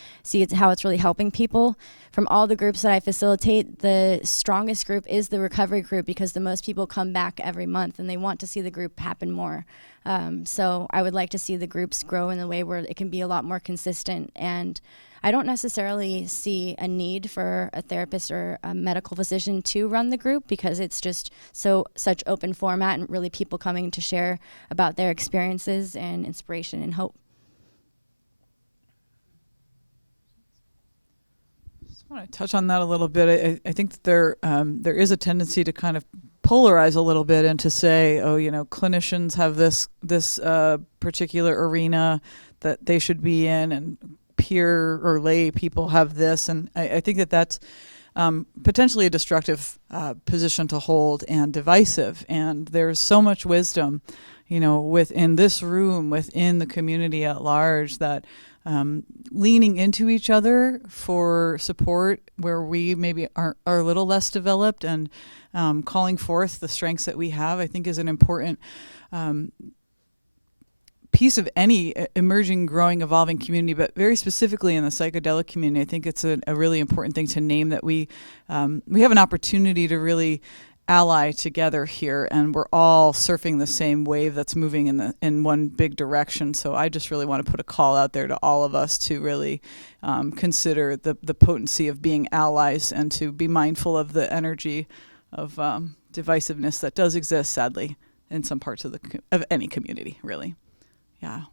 how it's really helping people. From all the groups that I facilitate, the strongest group is the recovery group, because the most people come back every month and they want to see the group happen more. So I would like to see the groups grow in a way where it can be a lot more consistent. And I don't necessarily see a need for a therapist or a medical physician to run the group, because it's just such open format and really people coming to share about their experiences and inspiration and hope. I just want to touch on that a little bit. I think that there is a tendency to kind of polarize a little bit and to say, oh, clinicians have this particular arena that they should be in, and peer or lay people have this, and I think that that's potentially a destructive position to hold and divisive. And there's so much wisdom, within this room, within the community at large, that leaning into each other for support where we maybe are a little less developed, and calling forth the strengths that we have, I think is an important piece of any emerging, growing, evolving community, but very specifically in the psychedelic community. I think it's a really important thing to name that we have an opportunity to really ally together here, and we're all surfing the same wave that's moving in one big direction. So I just really want to put a call out there to all of us to really consider the potency of being allies, and to be mindful of the energy of divisiveness that does exist, sadly, in some parts of any community, really. Yeah.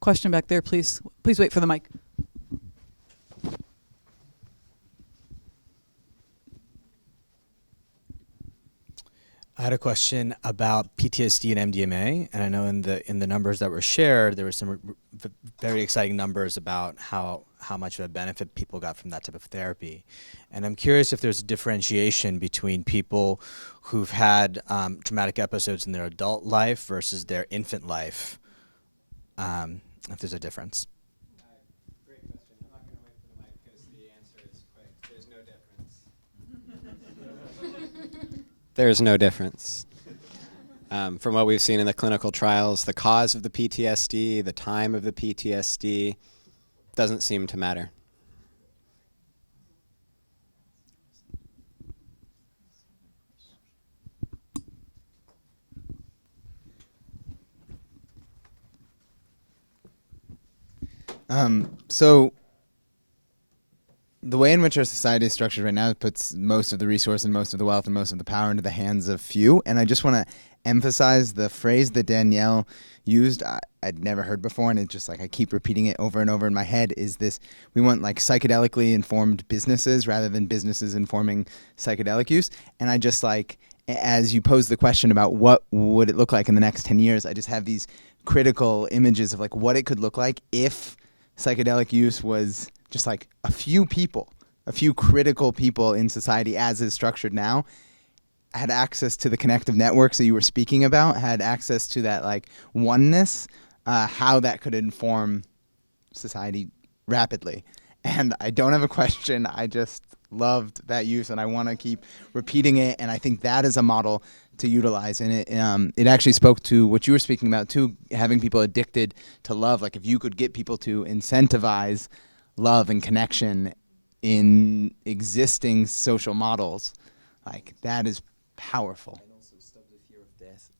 Question back there, please. Please wait for the mic. I had a question about PTSD and MDMA, and I know in the numbers that were shared, there were some very exciting numbers about how much of a benefit people got from that type of therapy. And I'm curious if there's a differentiation between people who've had traumatic episodes in their adult life versus their infant life, if there's a difference. Great question. I'm not going to wait for the mic because the answer is quick. There's no difference. There's no difference. From what we've seen in the clinical trials, the cause of the PTSD, the time of the PTSD, doesn't seem to matter. So the way in which our society is structured right now puts most of the resource and most of the wealth and most of the power into the hands of few. And I just want to emphasize the phrase that Danielle used, I'd never heard before, and it's just like I keep repeating it over and over in my head, is this: we want like psychedelically informed businesses rather than businesses informing psychedelic use. And I just like, as you pose the question about what would it look like in the next 10 years, I just have these critical images of like what it could look like if psychedelic use was just like a few people, a few critical people in society as is structured now, had access to the connective networks that you were speaking about, had access to that like oneness, how that could inform society rapidly. And I don't have a question, I just loved that use and I want to keep repeating it, and I think that is a model to utilize. And it actually spoke to what you were speaking about too, having people addicted to love. Like if you could get people to incentivize love and connection in existing social models, like that is powerful. And also stop the fear of death.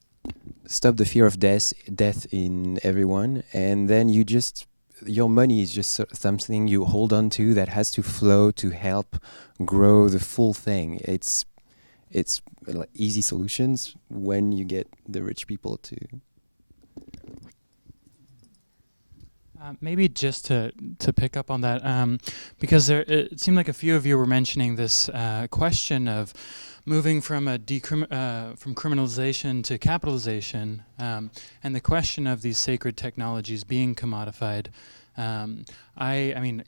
Stop the fear of death in everyone, and then you just your money is just something you hold on to that has to flow to help grow the full thing. It's like easy solutions when you get the rich people to. Maybe just to pick up on that, because it seemed like a few of you were mentioning this question of moving from from criminalization to capitalization, and the question of these sacred technologies being commodified. I mean,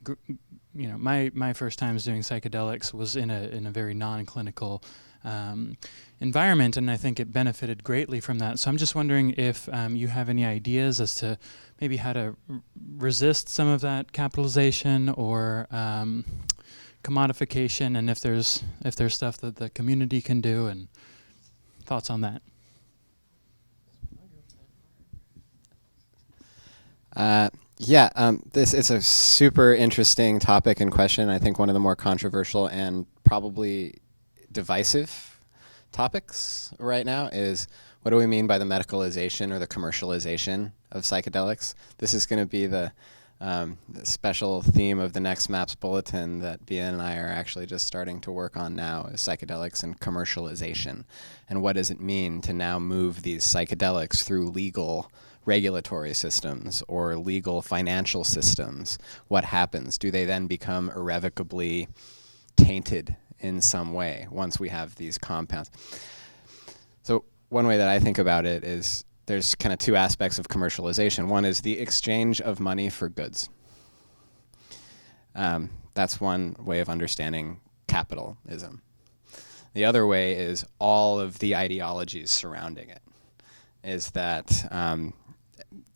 my first times doing psychedelics was in a very non-clinical environment, and I think it benefited greatly from that. So I'm just wondering if you have any ideas as to maybe how to resist some of that capitalization or commodification, and if there's stuff that the community can do, and thoughts on that. This is a super interesting topic and question. I think one of the more controversial and probably divisive topics right now is, what do we mean by the medicalization or the commercialization of psychedelics? This is going to be the special theme of the next MAPS bulletin that Bien and I are actually just starting to work on now, is psychedelics and commercialization. And what does it mean to now move these psychedelics through legal regulatory systems or legal financial systems? What happens? Do they then become irrevocably tainted in some way once we have these compounds? So one way that I think about it is there's kind of two aspects of commercialization. One is the exchange of money for goods. That's one way of understanding capitalism. The other way is all of the ideologies surrounding it, is that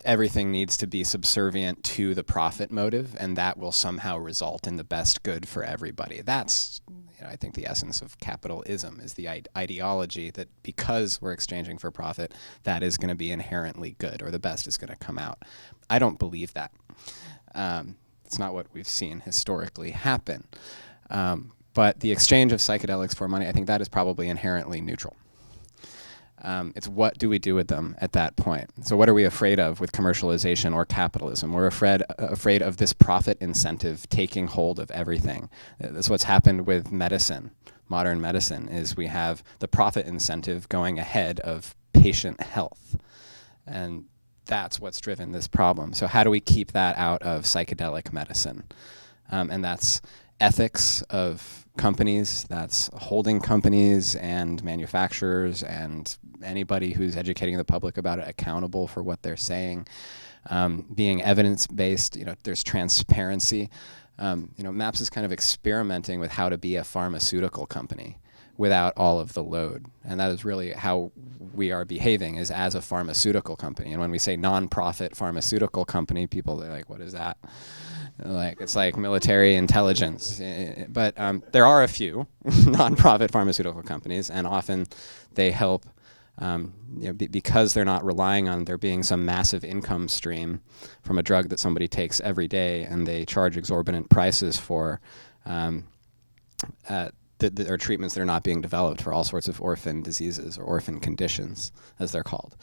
everything needs to be subservient to the profit motive, and that will somehow result in the best good for everybody. That's, I think, the essence of capitalism, is the ideology that because we're exchanging for profit, that is going to be inherently good, or the best is going to come out. I don't believe that. It's not what we've seen historically happen. But the exchange of psychedelics for money, I think that is probably inherently neutral. It's what do we do with them at that point. So what are we afraid of with commercialization or capitalism? We're afraid of this profit incentive taking hold of everything. That's what's happened with medicine, modern medicine, is we have the profit incentive going ahead of patient health. And that's what's driven this problem. So how do we keep that out of psychedelic medicine? And that's ethics of companies, that's holding companies and manufacturers and anybody who's educating the public about it accountable for what they're saying. Being evidence-based, there's transparency. MAPS is kind of experimenting with how to be a pharmaceutical company without all of the load. And that is really how we are behaving, is as a pharmaceutical company. And when we say non-profit pharmaceutical company, people, they're like, what is that? It's like military intelligence. But there are a few non-profit pharmaceutical companies, and often they help because they're not relying on there being some massive income stream from a drug that somebody takes every day, and they charge exorbitant prices for there are treatments that are not being developed for all sorts of orphan diseases or orphan conditions, as they're called.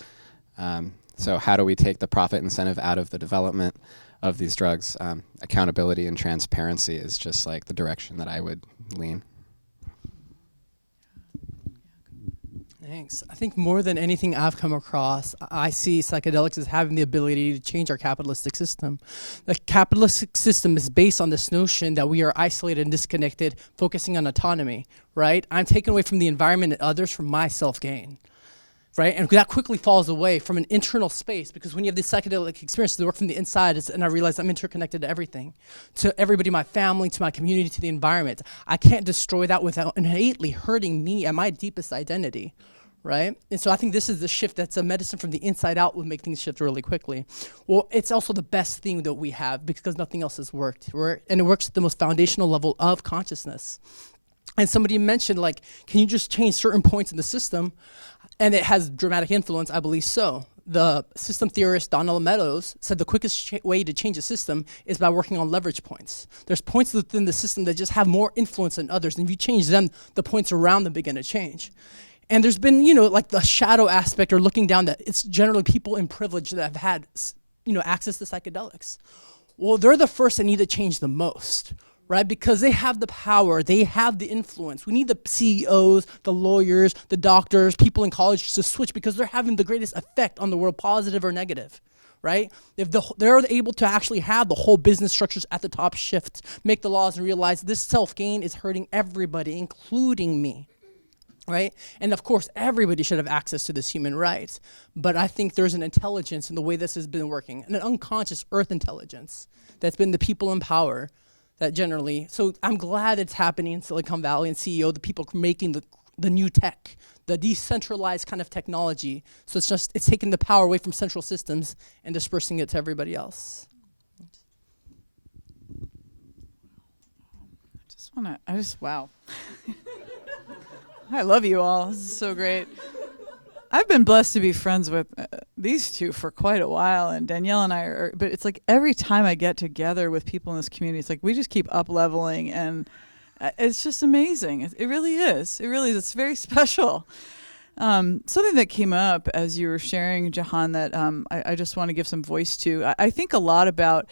So how do we take the profit incentive out of the development of these drugs? Accountability and transparency is just like the direction that I would lean. Thanks. I think more than anything I've come across, I see psychedelics as having the ability to change our capitalistic system. The capitalistic system is based on this notion that we are isolated and disconnected, focusing on autonomy, right? I'm taken away from the environment and others for my self-gain, right? And that quickly falls away from an internal space, because when you have these psychedelic experiences, they work from the inside, and I realize I'm interconnected to everything, to everybody, my family, to my community, to the environment. I can't destroy that without innately hurting me at my deepest identity. Right? And so I think this is the shift that's a medicine from the inside out would make things shift really quickly. Well, it's also the best thing that we have because nothing else has worked. And it works at the most foundational level of consciousness. And somebody mentioned, can you just change certain points in the system? And it has dramatic influence, I believe so. The system theorist Donald Meadows said the quickest way to change a system is by working on leverage points. There's points within the system that just have more influence than others. And if you change them, the points around them begin to change. And there's been, the shadow aspect or looking down, that it's generally people in privilege that have had, access to psychedelics. well, they're the first that need to change the most, right? Because they have the power, they have the influence. We need the CEOs, the lawyers, the doctors, people in college to switch because they're having the greatest effect on the world, positive or negative, right? If they're able to actually have the whole business structures at the top shift, make the laws and realize this self-gain is hurting everybody, including me, right? And of course, everybody should have access to this human right. But I think there's an intelligence in the way this has been working, an unconscious earth intelligence that's been the people in power that generally, so I'm glad it's happening in Silicon Valley and CEO, the people making the new tech, the decentralized kind of technology. So it's taking the power away from central systems and dispersing it to everybody else. Wow. I love you all. This is so great. I've been blessed to be friends with these two for quite a while, and Danielle and I are, but it's like every time I get together with people in this community, it's like we just keep up-leveling, and it's just amazing. It really is. It really is. It's very special. Something that came up as you were sharing, Jahan, that I just want to give some voice to. I think a lot about,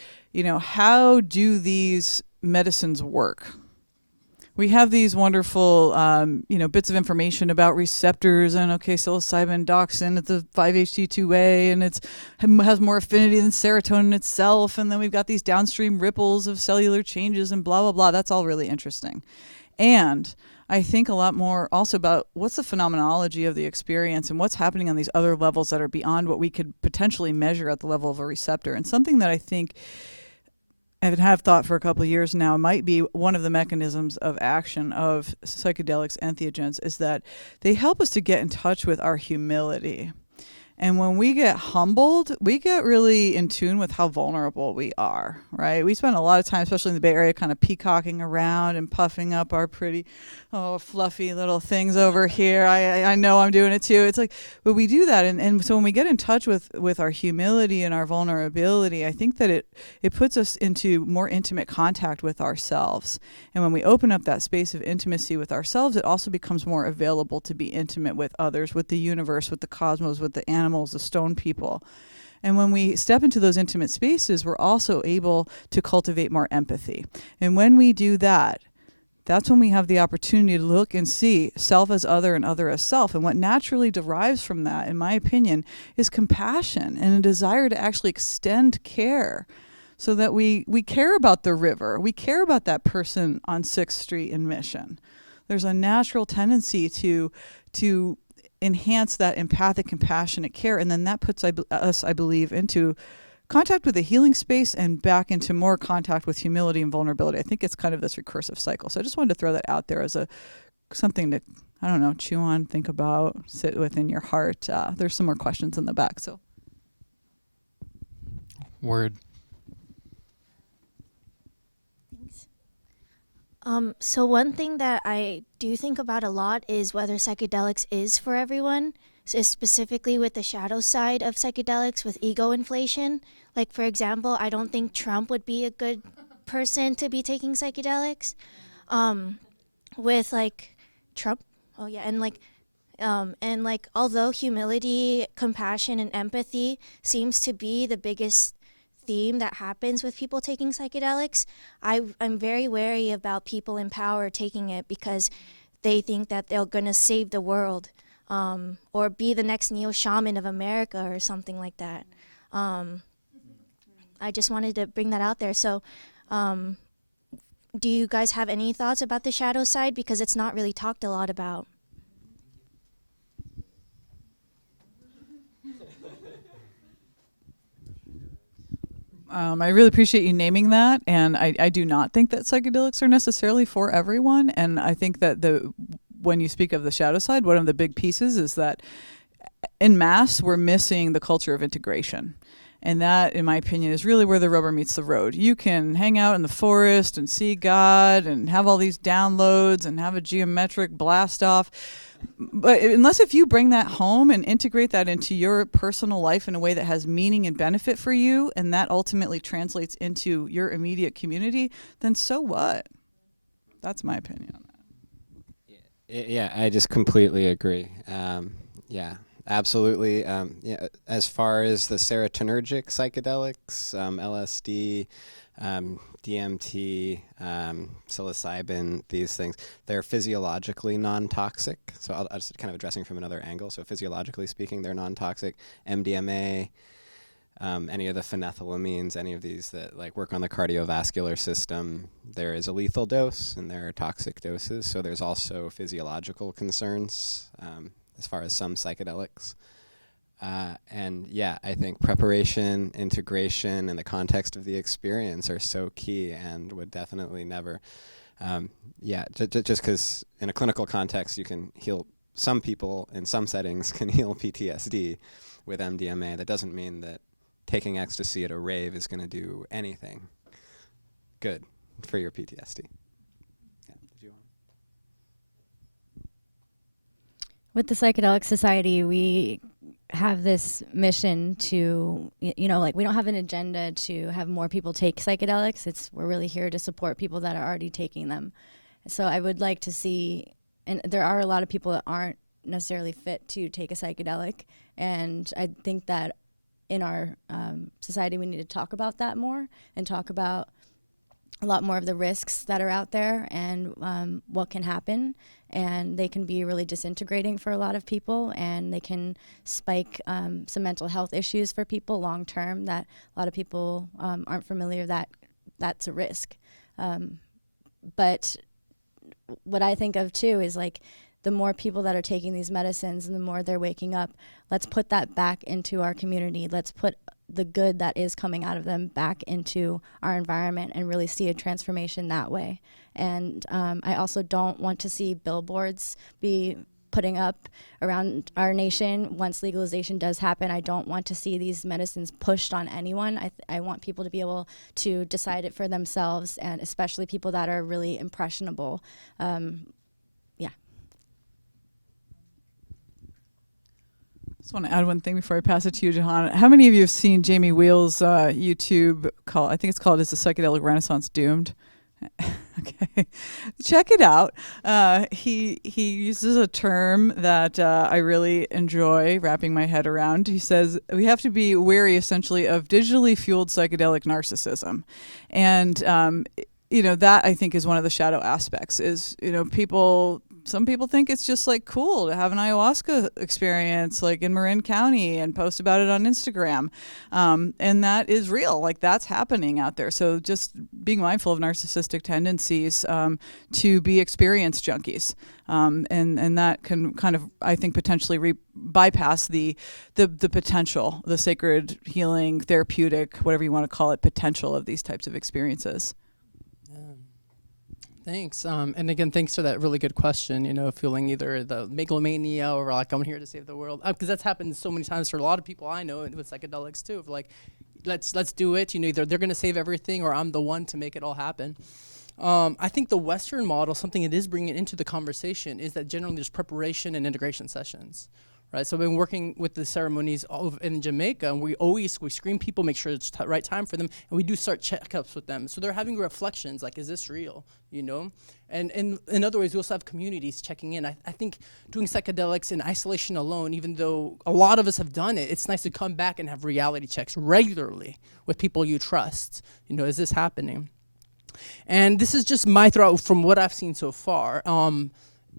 how do these medicines work? We have these wonderful, bits of information about receptors and, psilocybin docks in at the 5-HT2A, and it has more affinity than serotonin itself. And then we've got these downstream ripples of cellular changes and blah, blah, blah. That's all really interesting. And I think a lot more also about what's the phenomenology of the experience and what's happening on these other levels that are beyond what we could potentially measure at the level of a receptor. And something that I think I have thought for a couple of years now might be one of the mechanisms of action of psychedelics, entheogens, is that they help us to get in touch with our humility. And when we get humbled, we get really in tune with how vulnerable we are, right? We spend a lot of time, especially in the Bay Area, kind of peacocking around and puffing up our pretty, fluffy little things over here. I know I'm doing it too. It's like, but we do that. And so when we get in touch with our humility and our vulnerability, I think that it puts us into more intimate contact with ourselves. And when we open up that space of intimacy with ourselves, it also becomes more available to be intimate with others, with the universe, with the cosmos, with the animals, the stone people. And when we step into those intimate spaces, we're also able to cultivate more empathy. And when we do that, that's when we have the opportunity to look and see self as other and other as self. And what naturally derives from that, in my opinion, is compassion and a desire to actually extend care so that we care about the river. We care about that person on 6th Street in Mission. There's a natural tendency to enhance that empathic, compassionate care, and then that puts us, I believe, into contact with the healing space and back into more contact with humility and vulnerability. I think it's kind of this recursive cycle. So I just wanted to throw that out there as something to, chew on, think about, sit within your heart. There's some more questions in the back. So, Word. So one thing that I do think about a lot is whether psychedelics is for everyone, so specifically with the shadow side of psychedelics with ego inflation. Like, for example, I don't think Trump would be a good person to be taking psychedelics. With like Trump, although humility, compassion, and empathy seems to be the biggest theme that happens with people taking psychedelics, I'm very wary about people in power taking it because they think that they're going to save the world, or be the next neo-shaman of America or something like that. I just wanted to bring that out there. So do you guys have any thoughts about the shadow side? Because it's not really talked a lot about. I really appreciate you naming that, and I do not think that psychedelics are necessarily for everyone. And I think that when you speak of the shadow side, one of the big pieces is that en masse we're missing the culture of integration. And that, in my opinion, is really where the rubber meets the road. You can hang out in the forest and see God and have all these downloads and have a geometric blast off. But if you bring that home and integrate that into your personal life in a way that has meaning and benefit for you, and that ultimately translates into your immediate community, then so what? That's my opinion on that. Yeah, I just completely agree. absolutely. Yeah, as far as the serotonergic psychedelics, LSD, DMT, psilocybin, these things, they're physiologically non-toxic. So I'll just kind of addressing from another angle. So physiologically speaking, they're non-toxic. MDMA, any of the phenethylamines, any of these that like work on the cardiovascular system, there is a lethal dose and there are toxic doses. So there's also physiological concerns as far as some psychedelics. And yeah, I think preparation, integration, and the context of the experience are so key, and would definitely never, just because in a clinical context you can heal, some people in some settings can heal PTSD with MDMA. That doesn't mean that taking ecstasy at a rave is going to do anything good for your PTSD. Yeah, did you want? With the Psychedelic Society, we have this mission to, like we don't have an agenda to have more people take psychedelics. We're really here to support people that are already taking them. So I would like to see, and there are a lot of people that aren't necessarily fit to take a psychedelic, and I think that in our society we need to talk about that more and talk about a lot more of the risks that are out there and what can happen, and they can be really disintegrating for a lot of people, and they can spike some mental health issues for people long term that a lot of people aren't familiar that that's a risk. But what I think of too is like the more people that are taking these medicines and the more they're waking up, let's put that back into our community. Let's put the good that is coming out of them back into our environment and really see a transformation that way. And I also don't want to see billboards be putting up around our nation once legalization does happen. I don't want to see these medicines pushed on anyone. I want people to be able to decide it for themselves, and especially people that are really impressionable. Just want to add one thing before I pass it to you, Jahan. How many of you have seen Jamie Wheel's YouTube call? I think it's called "Is the Psychedelic Renaissance Doomed?" Okay, check it out. He uses a term that I really enjoy wrapping my head around. He says we have to be wary, essentially, of digitally fueled psychedelic narcissism, and that I think is one of the shadow aspects. Is some people think it's just like cool to have an ayahuasca experience like in Marin County and post about it on Instagram. And that is real, like that's happening out there. So just being mindful of narcissistic tendencies to be experience junkies. And that can kind of, I think, potentially bypass the potential, the sacred healing, therapeutic, whatever you want to call it, potential of these types of experiences. Thanks. And again, thanks for that really good question, feeling either the megalomania or like I'm here to save the world. Because that's happened so many times for a lot of people I know with psychedelics too. Of like, let's do it. Either they're going to save everything or I'm the one to make it all happen. I think the Western model, something it is bringing into the conversation, is that generally there's preparation and integration sessions. Right, so I've been working with the ceremonies in Jamaica, and we screen people, make sure it's right time for them, and we do start checkups with them. So they're having reflections, like, is this real, And in other ways, we also have communities checking in. I think doing psychedelics in isolation alone, even though a lot of us have done it, it's nice to come back and have reality checks regularly with people you trust. Is this happening? And this is just my thought from what I've seen so far.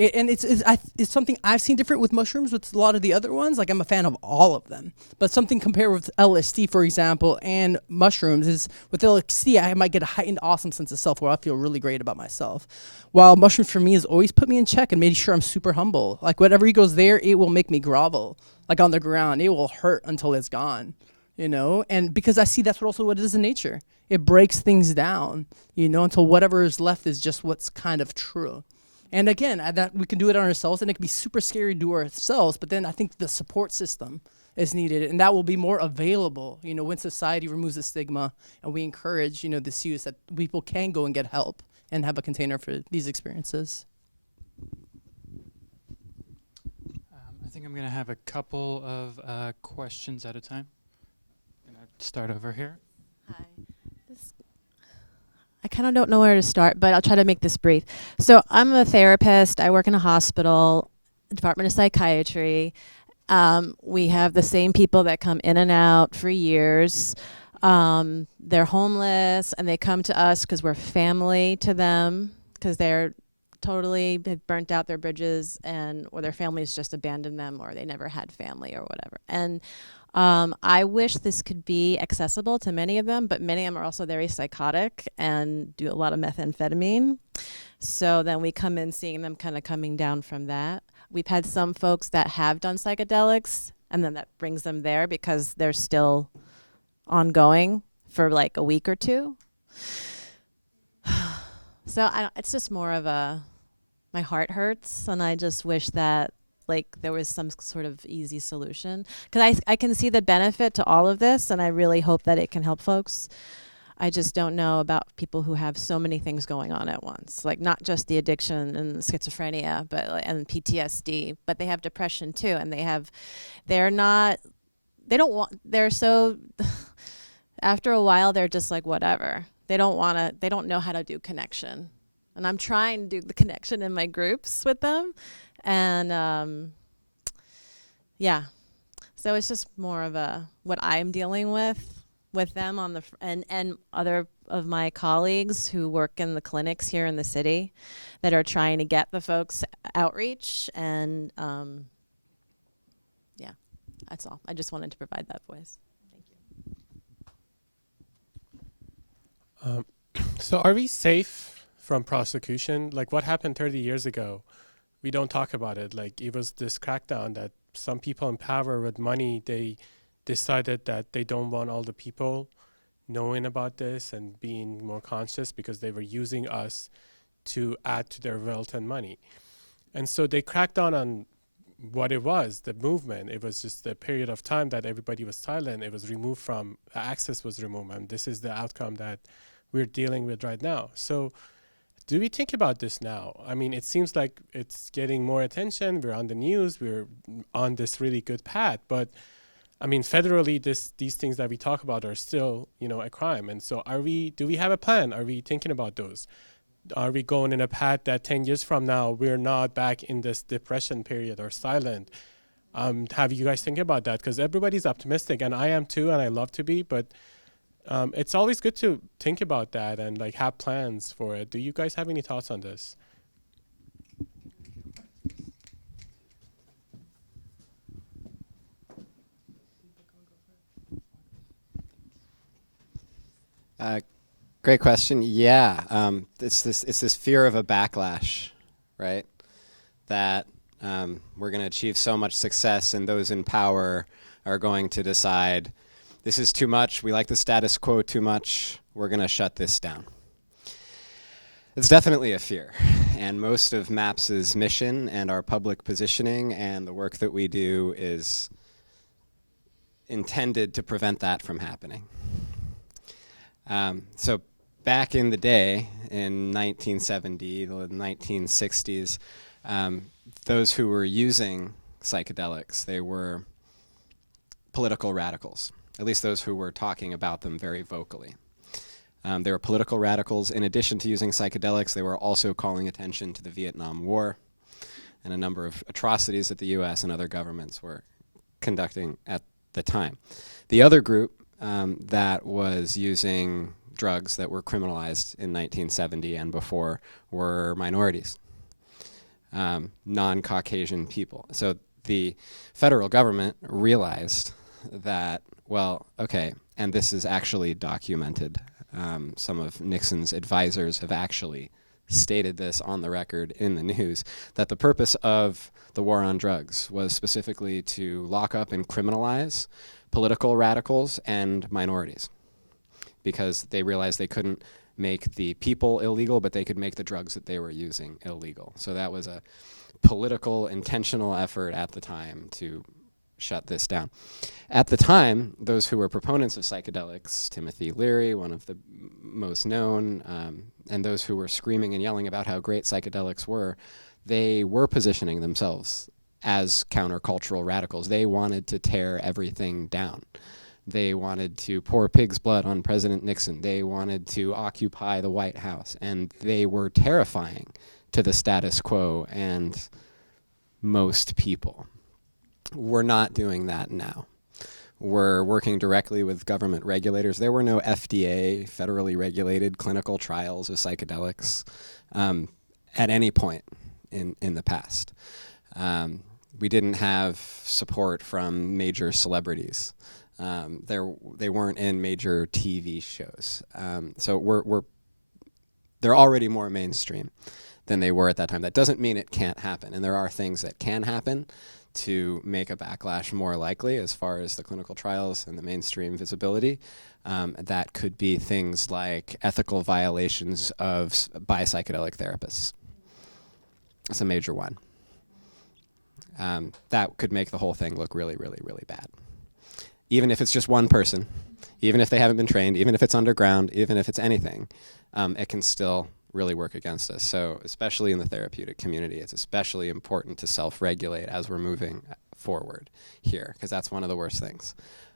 It's something I've seen different with mushrooms with a lot of the other ones. Like I'm a fan of all of them, but something compared with LSD, for example, and mushrooms is with LSD, I might get a heightened awesome sense of self where I feel really great about myself. While mushrooms for me has always put me in check and made sure I'm super humble. Like whatever goes there, it will make me grovel, like on the ground. It will hurt until it's gone, And because I see that's what it is in nature. It breaks things down, until whatever is left is just what's kind of true. And again, that we can do it on ourselves, and it can be super scary to do ourselves, but then I think the support system is needed, and that will be more available, when society removes the stigma and we encourage, this use, that people can go and get help and have a container for these experiences. I think I'm going to have a couple of questions at a time. I'm going to start over here. Hi. I kind of don't know where to start, but I'll try to make this brief. So I'm a therapist. I work in a hospital, Department of Psychiatry, We have the same people that come in and out for years. They're homeless, and they come to us because we're family to them, because they're totally have burnt out their bridges, or their families just abandoned them, or they never had family or whatever. And I wish this could be accessible to many of them, but many of them are also very psychotic and do a lot of methamphetamine. So then we come in seeing them kind of coming down from that. We've had some folks that have done psychedelics, and then that brings them there because they're still ongoing for like a week or two. So it's just more of my heart hurts, and I just wish that like there was some sort of easy solution, because I can see the benefit to all of this, and I really hope that it can help folks. I just don't know about people who have so many things going on at once, like not just the addiction and schizophrenia, and PTSD, but they have depression too, and they're so after a while they're just like whatever. They don't know how to do connection. And I'm trying to do the connection in my groups with them. And yeah, so it's just more of what I'm dealing with them and other of my colleagues who work in the clinics here in the city that are trying to get the folks outreach. And yeah, that's all. I just wanted to provide that voice. So are we safe from prosecution? Like what happened 30 years ago? We don't talk about it. Like it was this crackdown that some people in power with money, they decided that they don't want all the people knowing about this and being more conscious because they were using us to add to their wealth and money. And so they cracked down on what it was, the movement. It was just a period of time that everybody was silent. It was removed from, access was removed, and this is the outcome that we're dealing with right now. So do we think about this now? I mean, it seems like it's getting more attention. We're on the news. We're on this really good path. But I mean, federally, these things that we talk about are still, a crime. And so do we have a plan? Are we thinking about those? Are we going in a path that 10 years from now, we're not back in this depression period or silent? Have you guys think about that? Because everybody's optimistic, and I am too, and I love to be, but it's always good to think about that and like have plans for it. Do you guys have any thoughts on this? Great question. Yeah, it's this fear of a backlash, right? That we're going to achieve so much success, and those in power are going to decide, this is too much, we like the status quo too much, we're going to shut this down. It's definitely a fear, and most of MAPS's mission and our public positioning and the work that we do is intended to prevent that from happening. So back in the day, in 1970, the 1960s, those who were using psychedelics, they were political radicals, at least those who were talking about them very vocally. They were political radicals. In addition to using psychedelics, they were also calling attention to the Vietnam War and a number of atrocities that the US and other governments were conducting at the time. The other group that was using drugs that were criminalized in 1970 and before were minorities, non-Caucasian people. So the federal government realized that, well, okay, and this is actually documented. Some of Nixon's advisors have actually stated this on the record in the news, that the purpose of the war on drugs was specifically to lock up and criminalize political radicals and minorities, because they realized they couldn't make the people illegal, but they could make the drugs that they were using illegal. So that was a political, intentional effort at the time to shut this down. At the time, those who were proponents of psychedelics, Timothy Leary, one of the most known, and those who were screaming and yelling about how great psychedelics were, they were positioning themselves as countercultural radicals. They wanted to tear everything down. They wanted to pour pig's blood on President Nixon. They wanted to occupy the White House. And they were terrifying to the status quo and most people. We're not doing that now. We're working directly with government regulators. There were no FDA, federally regulated clinical trials of psychedelics at any point in the past. We didn't have support from major celebrities. They weren't in major TV shows. So they're already more mainstream than they were at that time. That doesn't mean it can't happen, and there are things that can happen to make a backlash more likely as far as the clinical trials and the mainstream visibility. That could be things like ethical violations by psychedelic therapists. It's a major one. That could make the whole thing look really, really, really bad. Even if it's just one person, even if they haven't been trained, even if it's underground, even if it's anything, it can still really work against us. So especially in the therapeutic community, it's especially important to self-regulate as we're moving forward here, because that's one of the worst things.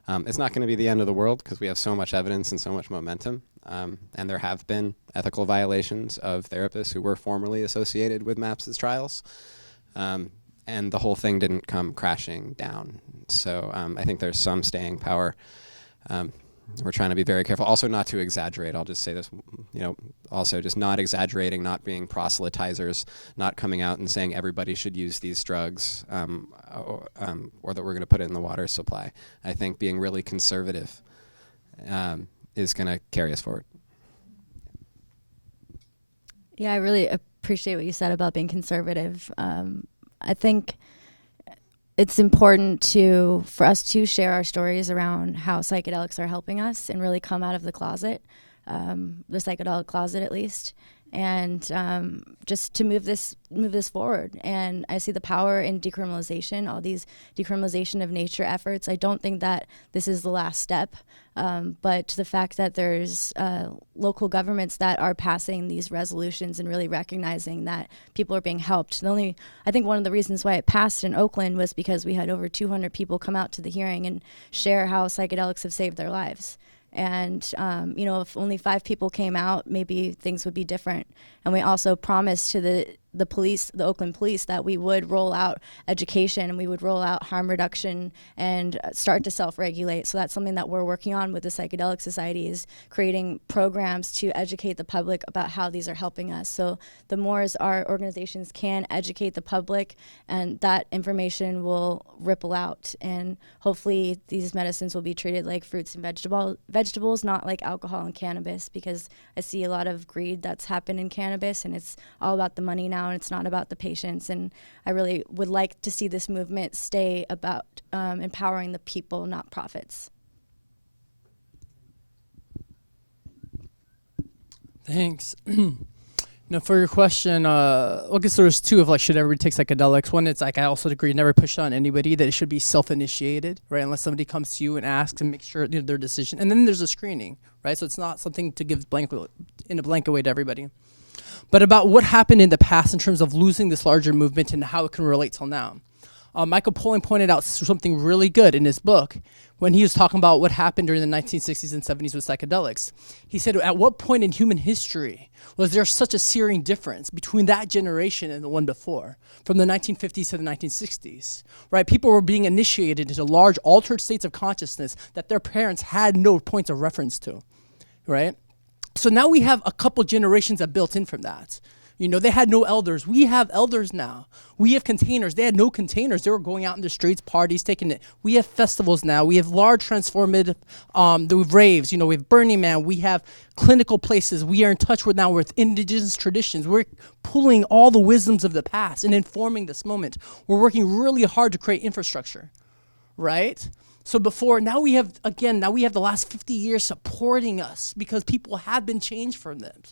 It's not going to be the end of the world because we have so much evidence and so much momentum, and there have been ethical violations of therapists who were formerly associated with MAPS' trials, and the whole thing didn't come crashing down. So I think there's some staying power. We're trying to be very careful. Also not to exaggerate. I'll just say this, also just not exaggerating, not being proselytizers, not coming out and saying everybody should use these drugs or that we're going to put it in the water supply. I think being really conservative is going to carry us forward. Yeah, I really appreciate what you said about being conservative. I think it's important for us to share our stories around how psychedelics are helping us and really come out of the closet, the psychedelic closet at least, and just to move this forward. And I see the power in decriminalization, all these decriminalization of nature efforts. I don't think that this is the last step, but the fact that there's local governments that are passing these resolutions and really recognizing that people are being helped. I think one of the reasons why it passed in Oakland was because we had over 200 people come out to the hearing and share how psychedelics have saved their lives. And, if only 5 people came out, maybe things would be different. And we also promised to the police, the Oakland police, that we would roll out education and we would roll out harm reduction and start to self-regulate. So that's something that we're working on with the Psychedelic Society, is creating programs to educate the public about how these are helping us. So the more as our organizations can educate the public, and that information will ripple out, and hopefully these medicines will be treated like fruits and vegetables, not like alcohol and cannabis, because I see a lot of greed that's happened in cannabis, and it's all about the money now, and it's not about the patients. And I really would like to see this movement stay about empowering the people, not profits. Thanks. Now, for your question, I guess there's two of should everybody take psychedelics. One, it's I also agree, never push on anybody that it should be self-initiated, right? Unless somebody comes to you and asks and make sure their decision. And then there's a screening, right? So it's not something to give in a blanket way to everybody. But about what happened in the past in terms of losing this larger movement and how it can relate till now. Michael Pollan pointed out something really good in his book when he was talking about what happened during the 1960s and 70s with psychedelics. He said, at what point in human history was there such a searing difference between that generation and the one before, from the 1950s to the 1960s, right? People were being initiated into large altered states of consciousness that their parents had no points of reference to, right? So now we have a couple generations that built in from that. They had no elders. We have elders now. We have containers. They had no containers. They were going out in the streets, parties, taking it. We have festivals now. We have large transformative raves. We have Burning Man. We have clinical places. We are in touch now with indigenous traditions. We're pulling all the wisdoms of the past and informing this moment. We're working really hard to create infrastructure, right? So now we have the last 50 years supporting us because people have been changed from them.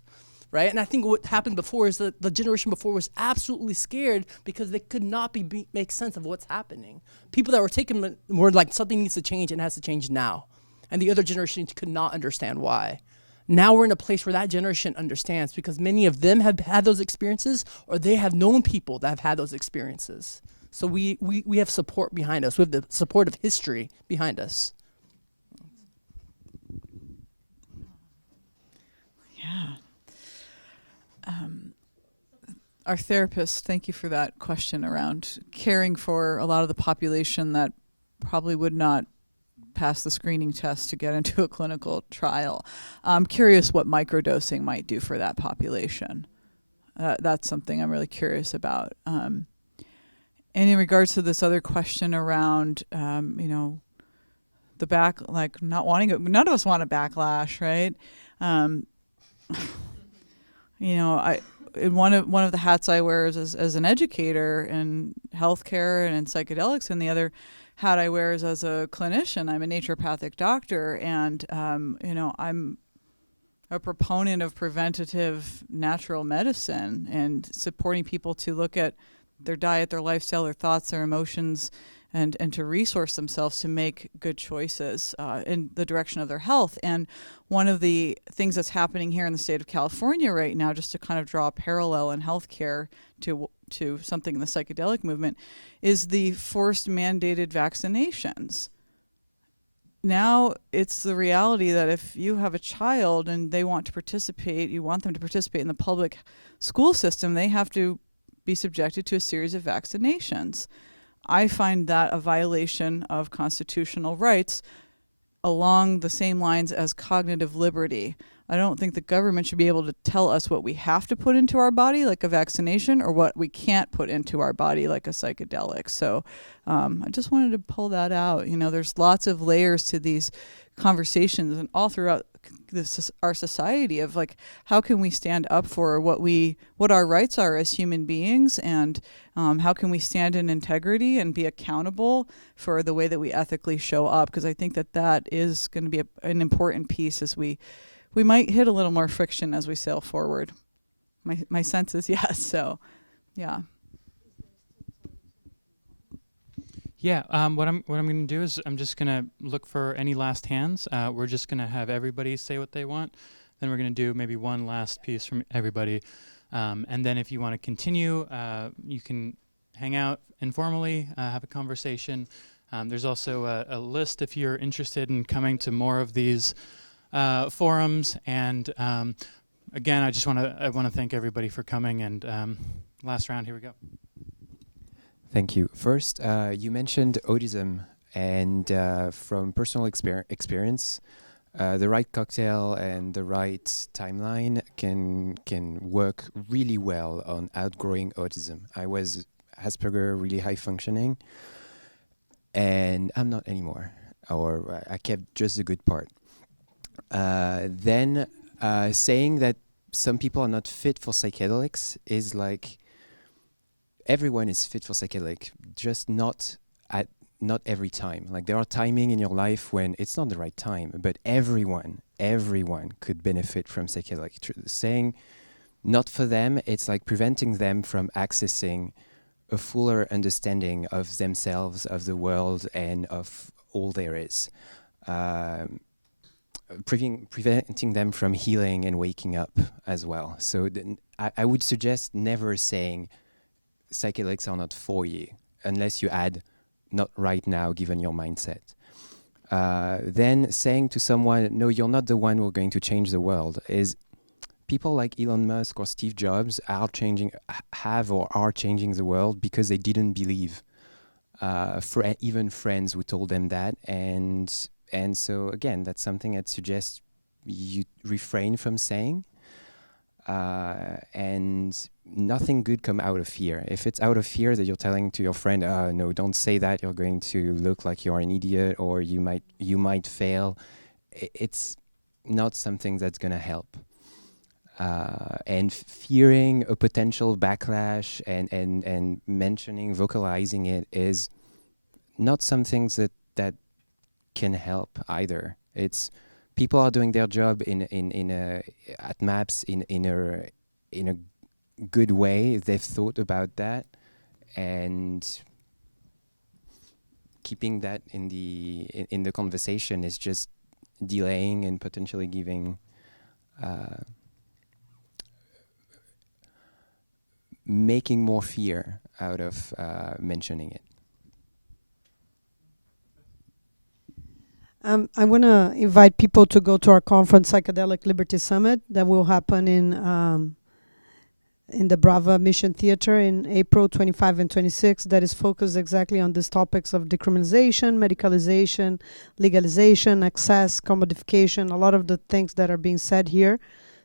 Right? And I think what happened before is that the generation before was absolutely scared because they could not make sense of what's happening. People that were taken were like, something needs to change and it has to change now. And the other generation could not understand why. Now we're in a place where that generation understands because many of them have had those experiences or they have known people that have had those experiences. So we have support behind us. We have the support of history behind us. Yeah. our therapist, thank you for that question around caring for a lot of the population that probably would not pass the screening test to get into a clinical trial. I'm curious what microdosing might do for that population. That's something I'm really curious about. And in regards to this other question around, not wanting it, none of us want a backlash, right? One of the hats I wear is as an educator in healthcare and in psychedelics, and the other hat I wear is as a clinician. I'm a naturopathic doctor, and I'm a proponent of preventative natural medicine and supporting people to look at their diet, their lifestyle, their thoughts, their emotions, and to resource themselves to make good choices in the direction of their health. And one of the things that's happening here in the state of California right now, just to kind of draw a parallel in healthcare to something in the psychedelic movement, is the forced mandated vaccinations. Now it's the reality that if you have a child and they want to participate, you want them to participate in the public school system, they have to be subjected to a series of vaccinations. I find that a violation of constitutional rights along the same lines as cognitive liberty. I don't think the government should be able to tell us what we have to put into our body, like a vaccination, or what we can't put into our body, like a psychedelic. So I just wanted to pull that out. There's lots of layers to these conversations and all throughout our society of like, how can we stand up for what our rights are as human beings, and how can we stand in integrity and be accountable for the way that we ethically show up? Because I think that is going to be an important piece as we might hit a little more friction as we sail forward. My sense is yes. So, yeah. Yeah, what I'm going to do is I'm just going to look for any last hands. We're just going to have everybody say what they want. Then we're going to do maybe one last piece from everybody. And then if you want to continue, you can hang out informally, have a conversation. There's also a list if you're interested in coming to more of these forums. And again, I want to thank everybody for coming. And last round, here we go. Thank you. First, you mentioned autism, and from personal experience, the right cocktail and the right timeline can work really well on outgrowing autism. I was Asperger, really high functioning, and I'm not anymore, or I kept just the good part. Then saying that some people are not fit for psychedelics is like, everyone is fit for psychedelic, just not every time. Like there are timing in your life when it's not the right time, but everyone could benefit from psychedelic. Saying not for them, it's like preventing them from accessing a fuller understanding of themselves, of the world, and of all there is. Preventing them from healing and waking up as well. So I would suggest never saying psychedelics are not for you, unless you add not right now, given your mindset. Then saying to someone, no, you're not the one who's going to change the world, is people like Elon Musk or Steve Jobs are changing the world because they didn't believe. Even friends who told them that. And so again, that's something I'd suggest you refrain from saying. And nothing good come out of fear. If it's out of fear that you're telling to your friend, no, don't say that, you're going to look like you're an idiot, or you might fail, it's not something that's going to help. And fearing a potential backlash and mentioning, vocalizing it is not something that can help either. It's people are doing their job at MAPS in a good way. They've thought about that, and keeping that in the conversation is just delaying and potentially giving making more fear out of mentioning it. I want to invite people to go to our conference, Psychedelic Liberty Summit, that will happen in in the Brava Mission Theater in April 25 and 26 that is focused exactly on these topics of decriminalization, medicalization, legalization, access, commodification, a lot of the things that are being said here.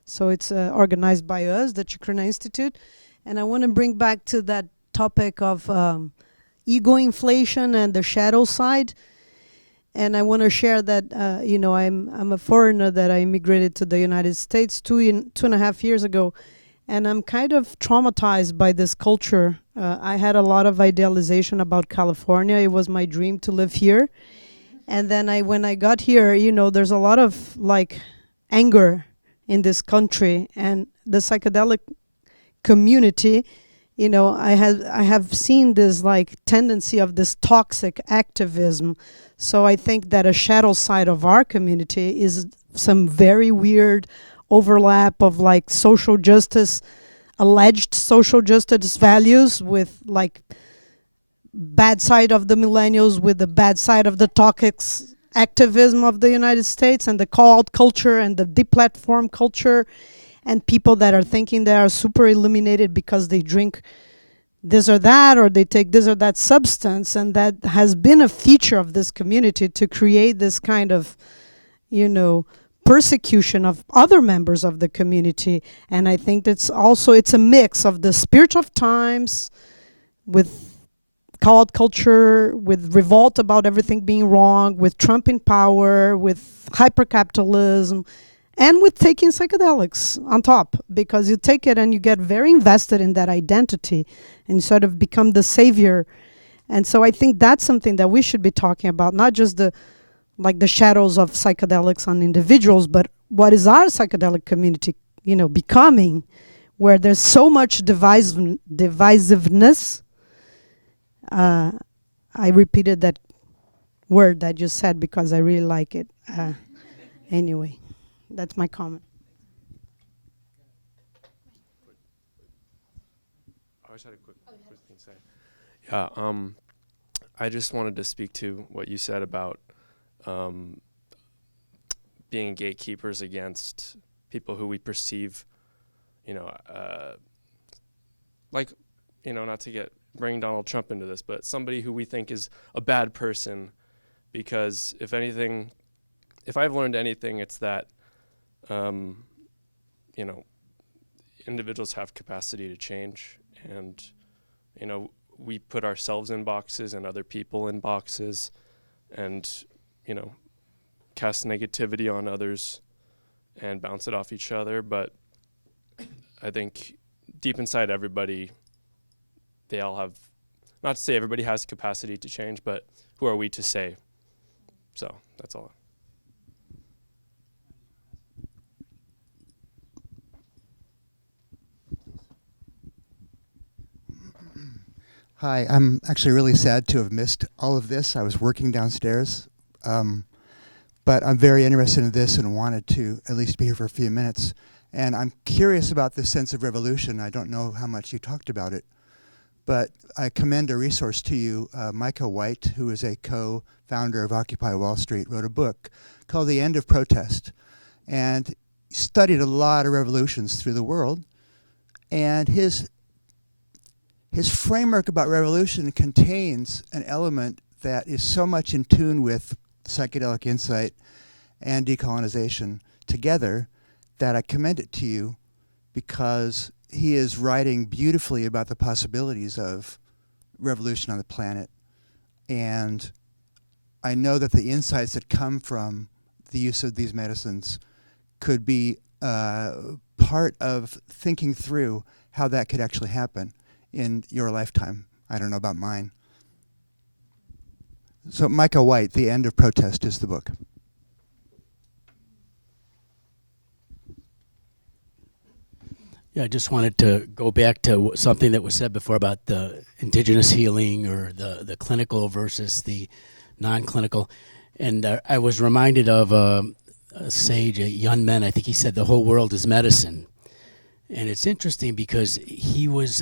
So it's organized by us, the Chikrina Institute. And I want to bring back to that topic of ego inflation and the shadow side. And I want to share that, I'm a foreigner that I immigrated to the United States 2.5 years ago. And I'm kind of traumatized by this culture. I had a lot of idealization about California. It was my dream to live here. And then when I got here, there's a lot of anger in this country. And the psychedelic community, I have seen this tendency of this toxic activism. So I think that a shadow side of our community is some very weird overlap of social justice, alleged social justice values with bad side of the millennials with the bad side of the toxic activism of the United States and the cult culture and the deplatform culture, and people that are thinking they are super illuminated because they drink this or that or they take this or that substance. And that has been a feature of this community to create this kind of, persecution of other members of the community. And I think it's a mix of the spirit of times with cult culture, with revolt about everything being wrong, with Trump in power, with hypercapitalism, and with taking psychedelics on top, because you take it and you get very invested in that identity and sort of become the savior. And so I think that's something that we should be talking about, not just the shadows of psychedelics on individuals, but what is our psychedelic community, becoming, where there's so much divisiveness. I repeated that word that you said because I really like it. Anyway, that's my comment. I just had a quick thing to say. Yeah, I just wanted to speak to what you said about being gatekeepers against people who we perceive, not to bring Donald Trump into this, but somebody who we think is a bad person, because if I've learned anything, it's that, individuals have capacity to change, and, we put ourselves in boxes and other people in boxes, and, cast negativity on others and bounce it off each other. But I think deep inside everybody, they all have, not to say everybody has capacity to change, but who are we to say? So that's all. Hi, I'm actually really sad to have missed all of this. I was working downstairs, but I'm very interested in this and wanted to at least be here for a few minutes. And I'm curious about this sense of revolution. I don't know how much you talked about it, but I commend a resource to you. Michael White, who is a co-founder of Occupy Wall Street, wrote a book called The End of Protest, and studied a lot of revolutions through the world. And his framework about revolution contains an element that is so much in tune with psychedelic insight and decolonization together that I commend it to you, because he is writing beautifully about the possibilities of revolution on the planet. And I know that the insights that come from the use of these medicines could be part of thinking through how that could actually happen in your lifetime. I don't know about mine. So Michael White, The End of Protest is the book. Yeah, I just wanted to go back to something that was said before about the indigenous healing, or the clinical versus the non-clinical. And I was reminded of a sage, a young man, I think he said the whole world is medicine. And it's interesting because he was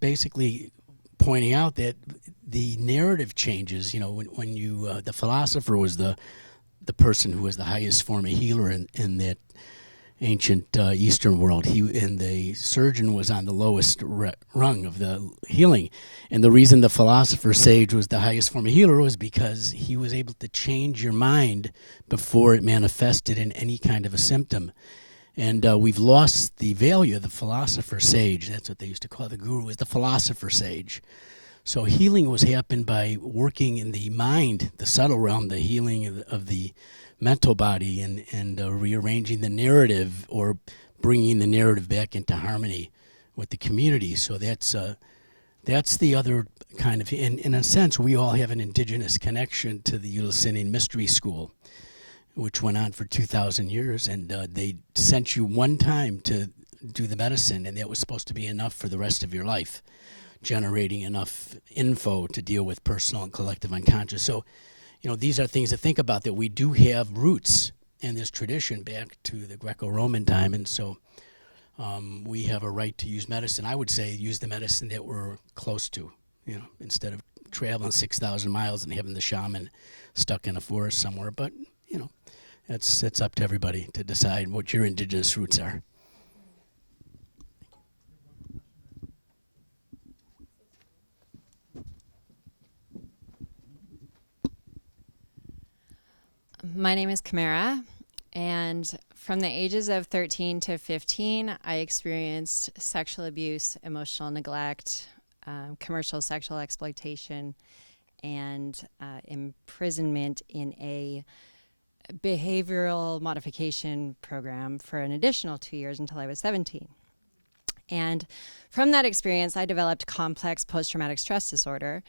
basically pointing out that the narrative changes. When you the philosopher was the person who was the highest form of healer in that, ancient Eastern world. And the surgeon was on the lowest rung of the healing. And the reason the philosopher sage was the highest form of healer was because he was able to change your mind before it manifested in any kind of a symptom. And we've lost the value of the philosopher sage. That's what they used to call the guru, is the philosopher sage. So healing was happened by working in the mind, the subtle realm, the healing of the mental body, and rearranging the narrative, or bringing the narrative back into harmony with the community. So that's the other kind of, in a sense, we all have an indigenous connection to the Eleusinian Mystery School, which went on for 2,000 years, and they sent you one time to do the medicine, and that was supposed to be enough for the rest of your life, generating enough info to deal with personal and collective unconscious. So, these are things to think about, that we do have roots in this tradition back to the Greco-Roman time, and so we have a right to use medicine. I would say use the medicine that we're close to, instead of traveling 6,000 miles and having the shaman stuck in a forest somewhere. But, it's up to everybody to decide what your indigenous roots are. My name is Kamara, and from the ages of 13 to 15, I experienced sexual abuse, emotional neglect, commercial sexual exploitation, and imprisonment in a behavioral modification program for an additional 2 years until I was 17. And from that experience, I developed complex post-traumatic stress disorder,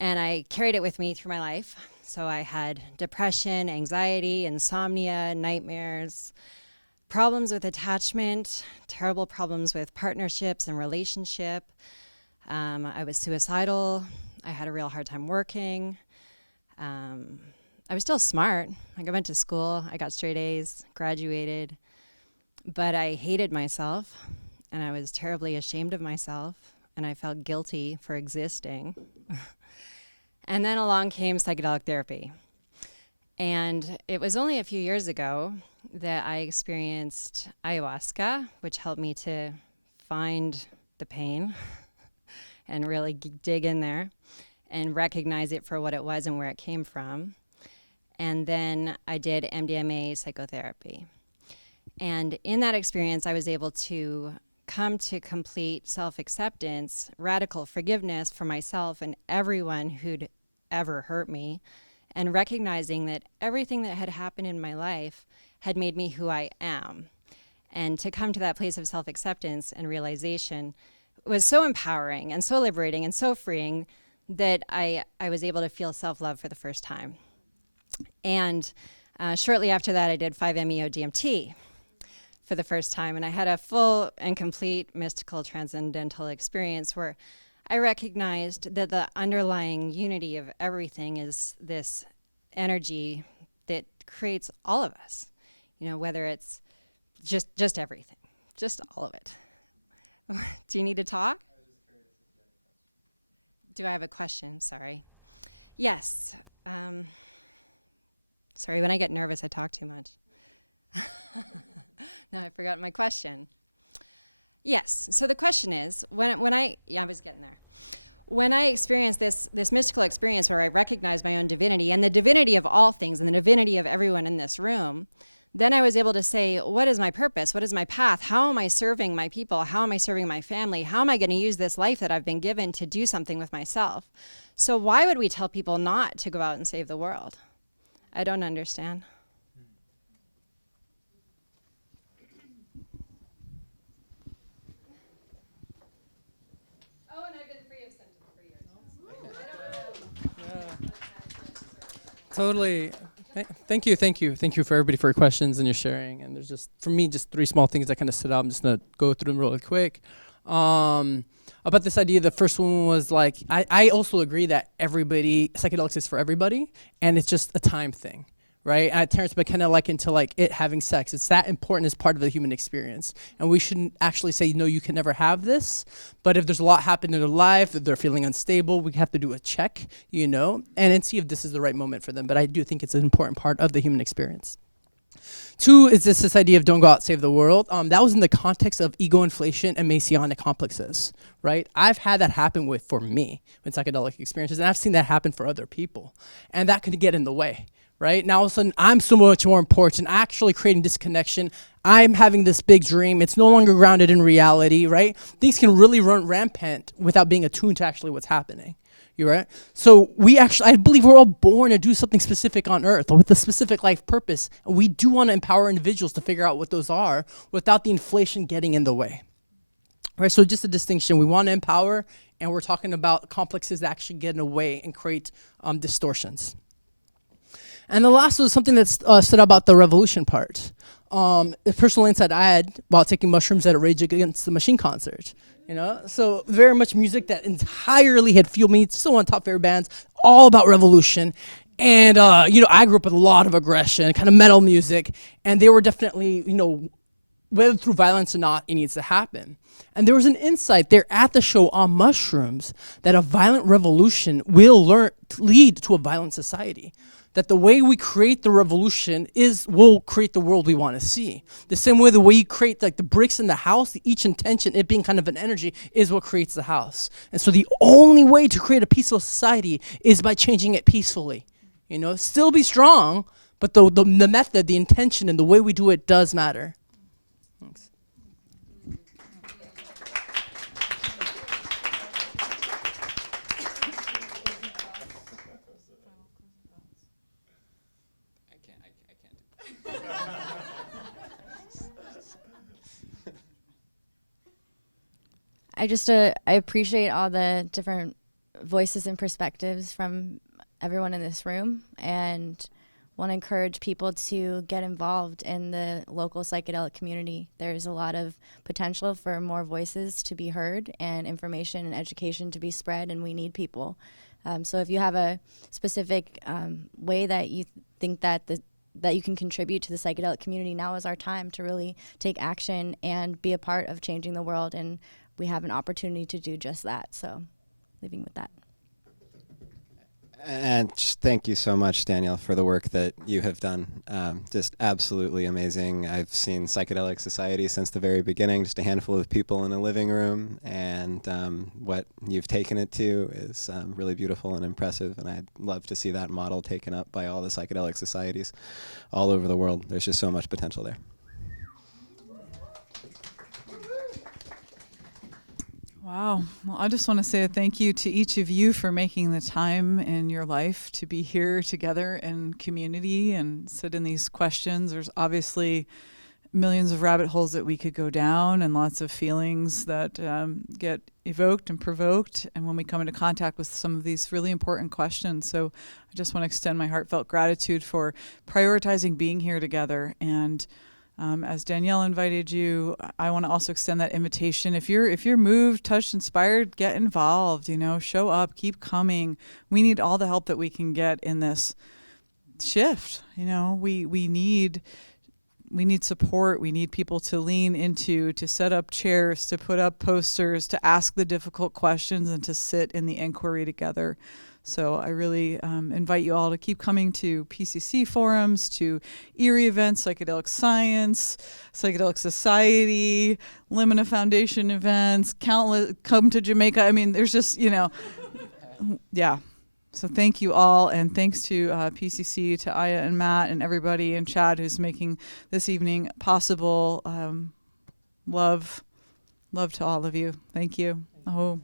and I carried it with me through my life. So I had depression, anxiety, insomnia, nightmares, problems with attachment, terrible problems with partnerships and relationship. I was suicidal. I had a real hard time working. I was still smart. I went to school. I got straight A's, graduated. But I hated myself, and I was terribly ashamed of myself, and I felt guilty for existing. And then along came psychedelic therapy. And it was only a few years ago that I experienced ayahuasca, which helped me to find the pain and really dig in there and recognize it for what it was and where it came from. And then I did MDMA psychotherapy. And in that experience, I was able to come to complete self-acceptance, radical forgiveness for myself and everyone who'd ever hurt me, and recognizing that everything that had happened in my life had made me who I am. And to come to that place of self-acceptance and realization was so empowering and so liberating and so freeing that I was able to feel self-love for the first time. And shortly after that, I did 5-MeO-DMT for the first time, and I had a full and complete mystical transcendental experience where I recognized that the underlying unity of everything is this energy that creates all of us, whether it's just everything, just all of it. Do you need to talk? Do I have a question? Sorry. Yes. Sorry, when I get nervous, I talk too much. Now I forgot my question. Yes, so the question is, when I was getting there. When I experienced this mystical experience where I recognized my own divinity and the divinity of all things and the divinity of everyone in this room, then I was able to say, what is my purpose? What is my path? How am I serving my people? How am I serving my family? How am I going to use this life that I've been given to do something with myself? So why would we tell people not to go out and save the world? I don't understand. Oh, and I've been free of symptoms for years. Totally. Thank you for everybody for your questions and your sharing. And there's just, for me, just three small things that kind of stood out. I'm just going to go through them really quick. About this idea, the first one was like, I also agree that psychedelics is for everybody, and it's just a time thing, right? Terrence McKenna likened to like it having sex. It's that important as part of the human experience. And we shouldn't actually say, no, you can never have this. But if there's a lot happening in their life, if they're feeling unstable, we have to do a check, and then see if this is the right moment for them. But I do think it's an important part of the human experience. Two is this idea of don't go out, save the world. That was in the context of ego inflation and Messianic complexes, right? I've had that happen for me with psychedelic experiences, and I've seen that happen for other people. And that could get in the way, right? Now all of a sudden, I'm so much more important, actually creating disconnection. I'm having this big dream. It's no longer grounded in reality, right? Things can really run rampant without being attuned to actually what's happening. You're right. So I believe we're all born to do something specific on Earth with a specific life purpose. And we do want to empower individuals to figure out what those are without the inflation getting in the way. Right. So just a distinction. We want to empower, and we're talking about complexes that actually get in the way and create distortions. And the last was something that's said about the revolution part. A personal insight I had while taking mushrooms at a Rage Against the Machine concert. So very much music that entirely had fueled me. Still one of the top favorite bands, all about revolution. And, I grew up with a lot of aggression, kind of metal music. And they were definitely, whether through violence or not, it needs to happen. And there was an insight there at the show on mushrooms that a violent revolution will lead to a violent society. That the way we create the revolution will create the world we want to see. The same way the way you create the bricks in the house, each intention, it being kind of an energy, is what creates the house. And so the only way to create a peaceful society is by changing it peacefully. Still be strong, but the method, the intention, and the way we do it does matter. Thanks. I appreciate all the different voices and perspectives from everyone in this room, and want to encourage people to get involved in the local psychedelic community. There's a lot of potential for more voices to be heard and information and education to be spread, and we need people. So if you have a specific way that you think that you can contribute to the psychedelic community, now is our time to really take action and be a part of changing the world, and we have an opportunity to do just that. So leaving with that. And thank you so much, Danielle, for the work that you have done. Just absolutely amazing. I've seen Psychedelic Society since the very beginning, just a handful of people in a living room, and what you've taken it to is really beautiful and impressive, and I'd love to see that model taken up by all the psychedelic societies all over the world. There's just so much potential there. Wow. Well, I just want to say a thank you to each of you for making the time in your life to be here together in community and sit in these questions. There's obviously millions of rabbit holes that we could go down, and lots of feelings that get evoked and provoked, and when we come into contact with some of these really important questions. So I just want to extend my heartfelt gratitude for prioritizing being here together. And as Danielle invited you, I want to also extend that invitation. If you're moved, touched, inspired, get involved, show up, keep coming. We need all the help that we can get in this shift. We need support. We need people to lean into, to set up chairs, to put up posters, to ask the difficult questions, and to sit in the inquiry together. So I really invite you all to keep coming to PCC forums, to Erie events, Psychedelic Science, Psychedelic Society, Limina Foundation events, countless, come to Jamaica. I mean, there's just, yeah. So thank you all, and thanks to PCC, to Aya and Matt and everybody, and Chad who's making this evening possible. Love to all of you. Thank you. Oh.